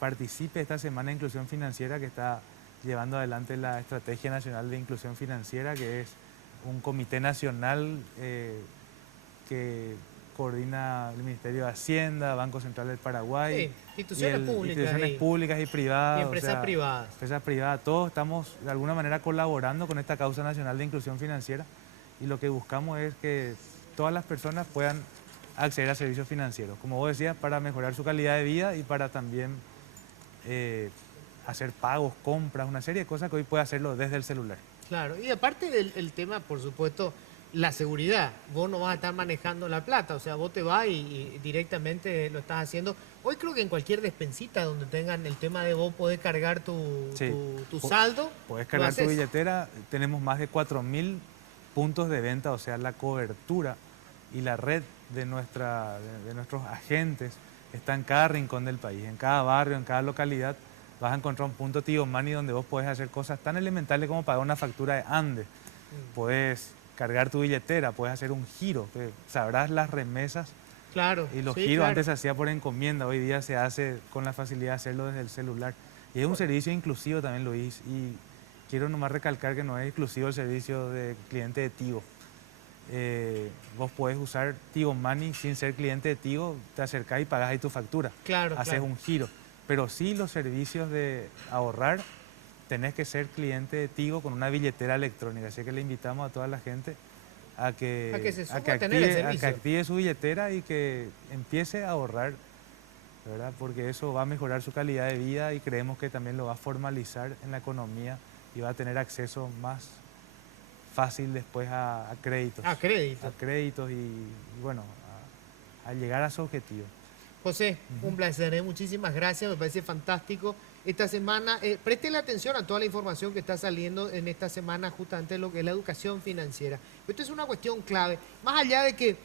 participe esta Semana de Inclusión Financiera que está llevando adelante la Estrategia Nacional de Inclusión Financiera, que es un comité nacional que coordina el Ministerio de Hacienda, Banco Central del Paraguay, instituciones públicas y privadas. Y empresas privadas. Empresas privadas, todos estamos de alguna manera colaborando con esta causa nacional de inclusión financiera y lo que buscamos es que todas las personas puedan acceder a servicios financieros, como vos decías, para mejorar su calidad de vida y para también hacer pagos, compras, una serie de cosas que hoy puede hacerlo desde el celular. Claro, y aparte del tema, por supuesto, la seguridad. Vos no vas a estar manejando la plata, o sea, vos te vas y directamente lo estás haciendo. Hoy creo que en cualquier despensita donde tengan el tema de vos podés cargar tu saldo. Podés cargar tu billetera. Tenemos más de 4.000 puntos de venta, o sea, la cobertura y la red de nuestros agentes está en cada rincón del país, en cada barrio, en cada localidad. Vas a encontrar un punto Tigo Money donde vos podés hacer cosas tan elementales como pagar una factura de Andes. Podés cargar tu billetera, puedes hacer un giro, sabrás las remesas. Claro. Y los giros antes se hacía por encomienda, hoy día se hace con la facilidad de hacerlo desde el celular. Y es un servicio inclusivo también, Luis, y quiero nomás recalcar que no es exclusivo el servicio de cliente de Tigo. Vos podés usar Tigo Money sin ser cliente de Tigo, te acercás y pagás ahí tu factura. Claro, haces un giro. Pero sí los servicios de ahorrar, tenés que ser cliente de Tigo con una billetera electrónica. Así que le invitamos a toda la gente a que active su billetera y que empiece a ahorrar, ¿verdad? Porque eso va a mejorar su calidad de vida y creemos que también lo va a formalizar en la economía y va a tener acceso más fácil después a créditos. A créditos. A créditos y bueno, a llegar a su objetivo. José, un placer, muchísimas gracias, me parece fantástico. Esta semana, préstele atención a toda la información que está saliendo en esta semana justamente lo que es la educación financiera. Esto es una cuestión clave, más allá de que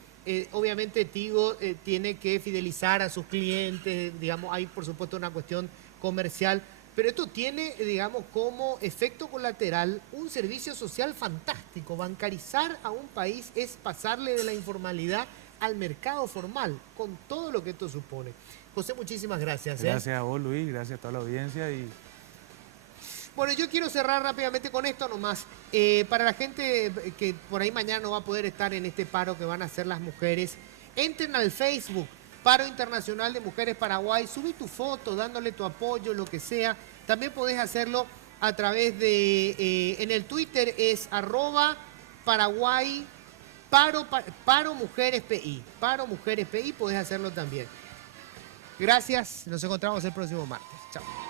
obviamente Tigo tiene que fidelizar a sus clientes, digamos, hay por supuesto una cuestión comercial, pero esto tiene, digamos, como efecto colateral un servicio social fantástico. Bancarizar a un país es pasarle de la informalidad al mercado formal, con todo lo que esto supone. José, muchísimas gracias. Gracias a vos, Luis, gracias a toda la audiencia. Bueno, yo quiero cerrar rápidamente con esto nomás. Para la gente que por ahí mañana no va a poder estar en este paro que van a hacer las mujeres, entren al Facebook, Paro Internacional de Mujeres Paraguay, subí tu foto, dándole tu apoyo, lo que sea. También podés hacerlo a través de, en el Twitter es @Paraguay, Paro Mujeres PI. Paro Mujeres PI, podés hacerlo también. Gracias, nos encontramos el próximo martes. Chao.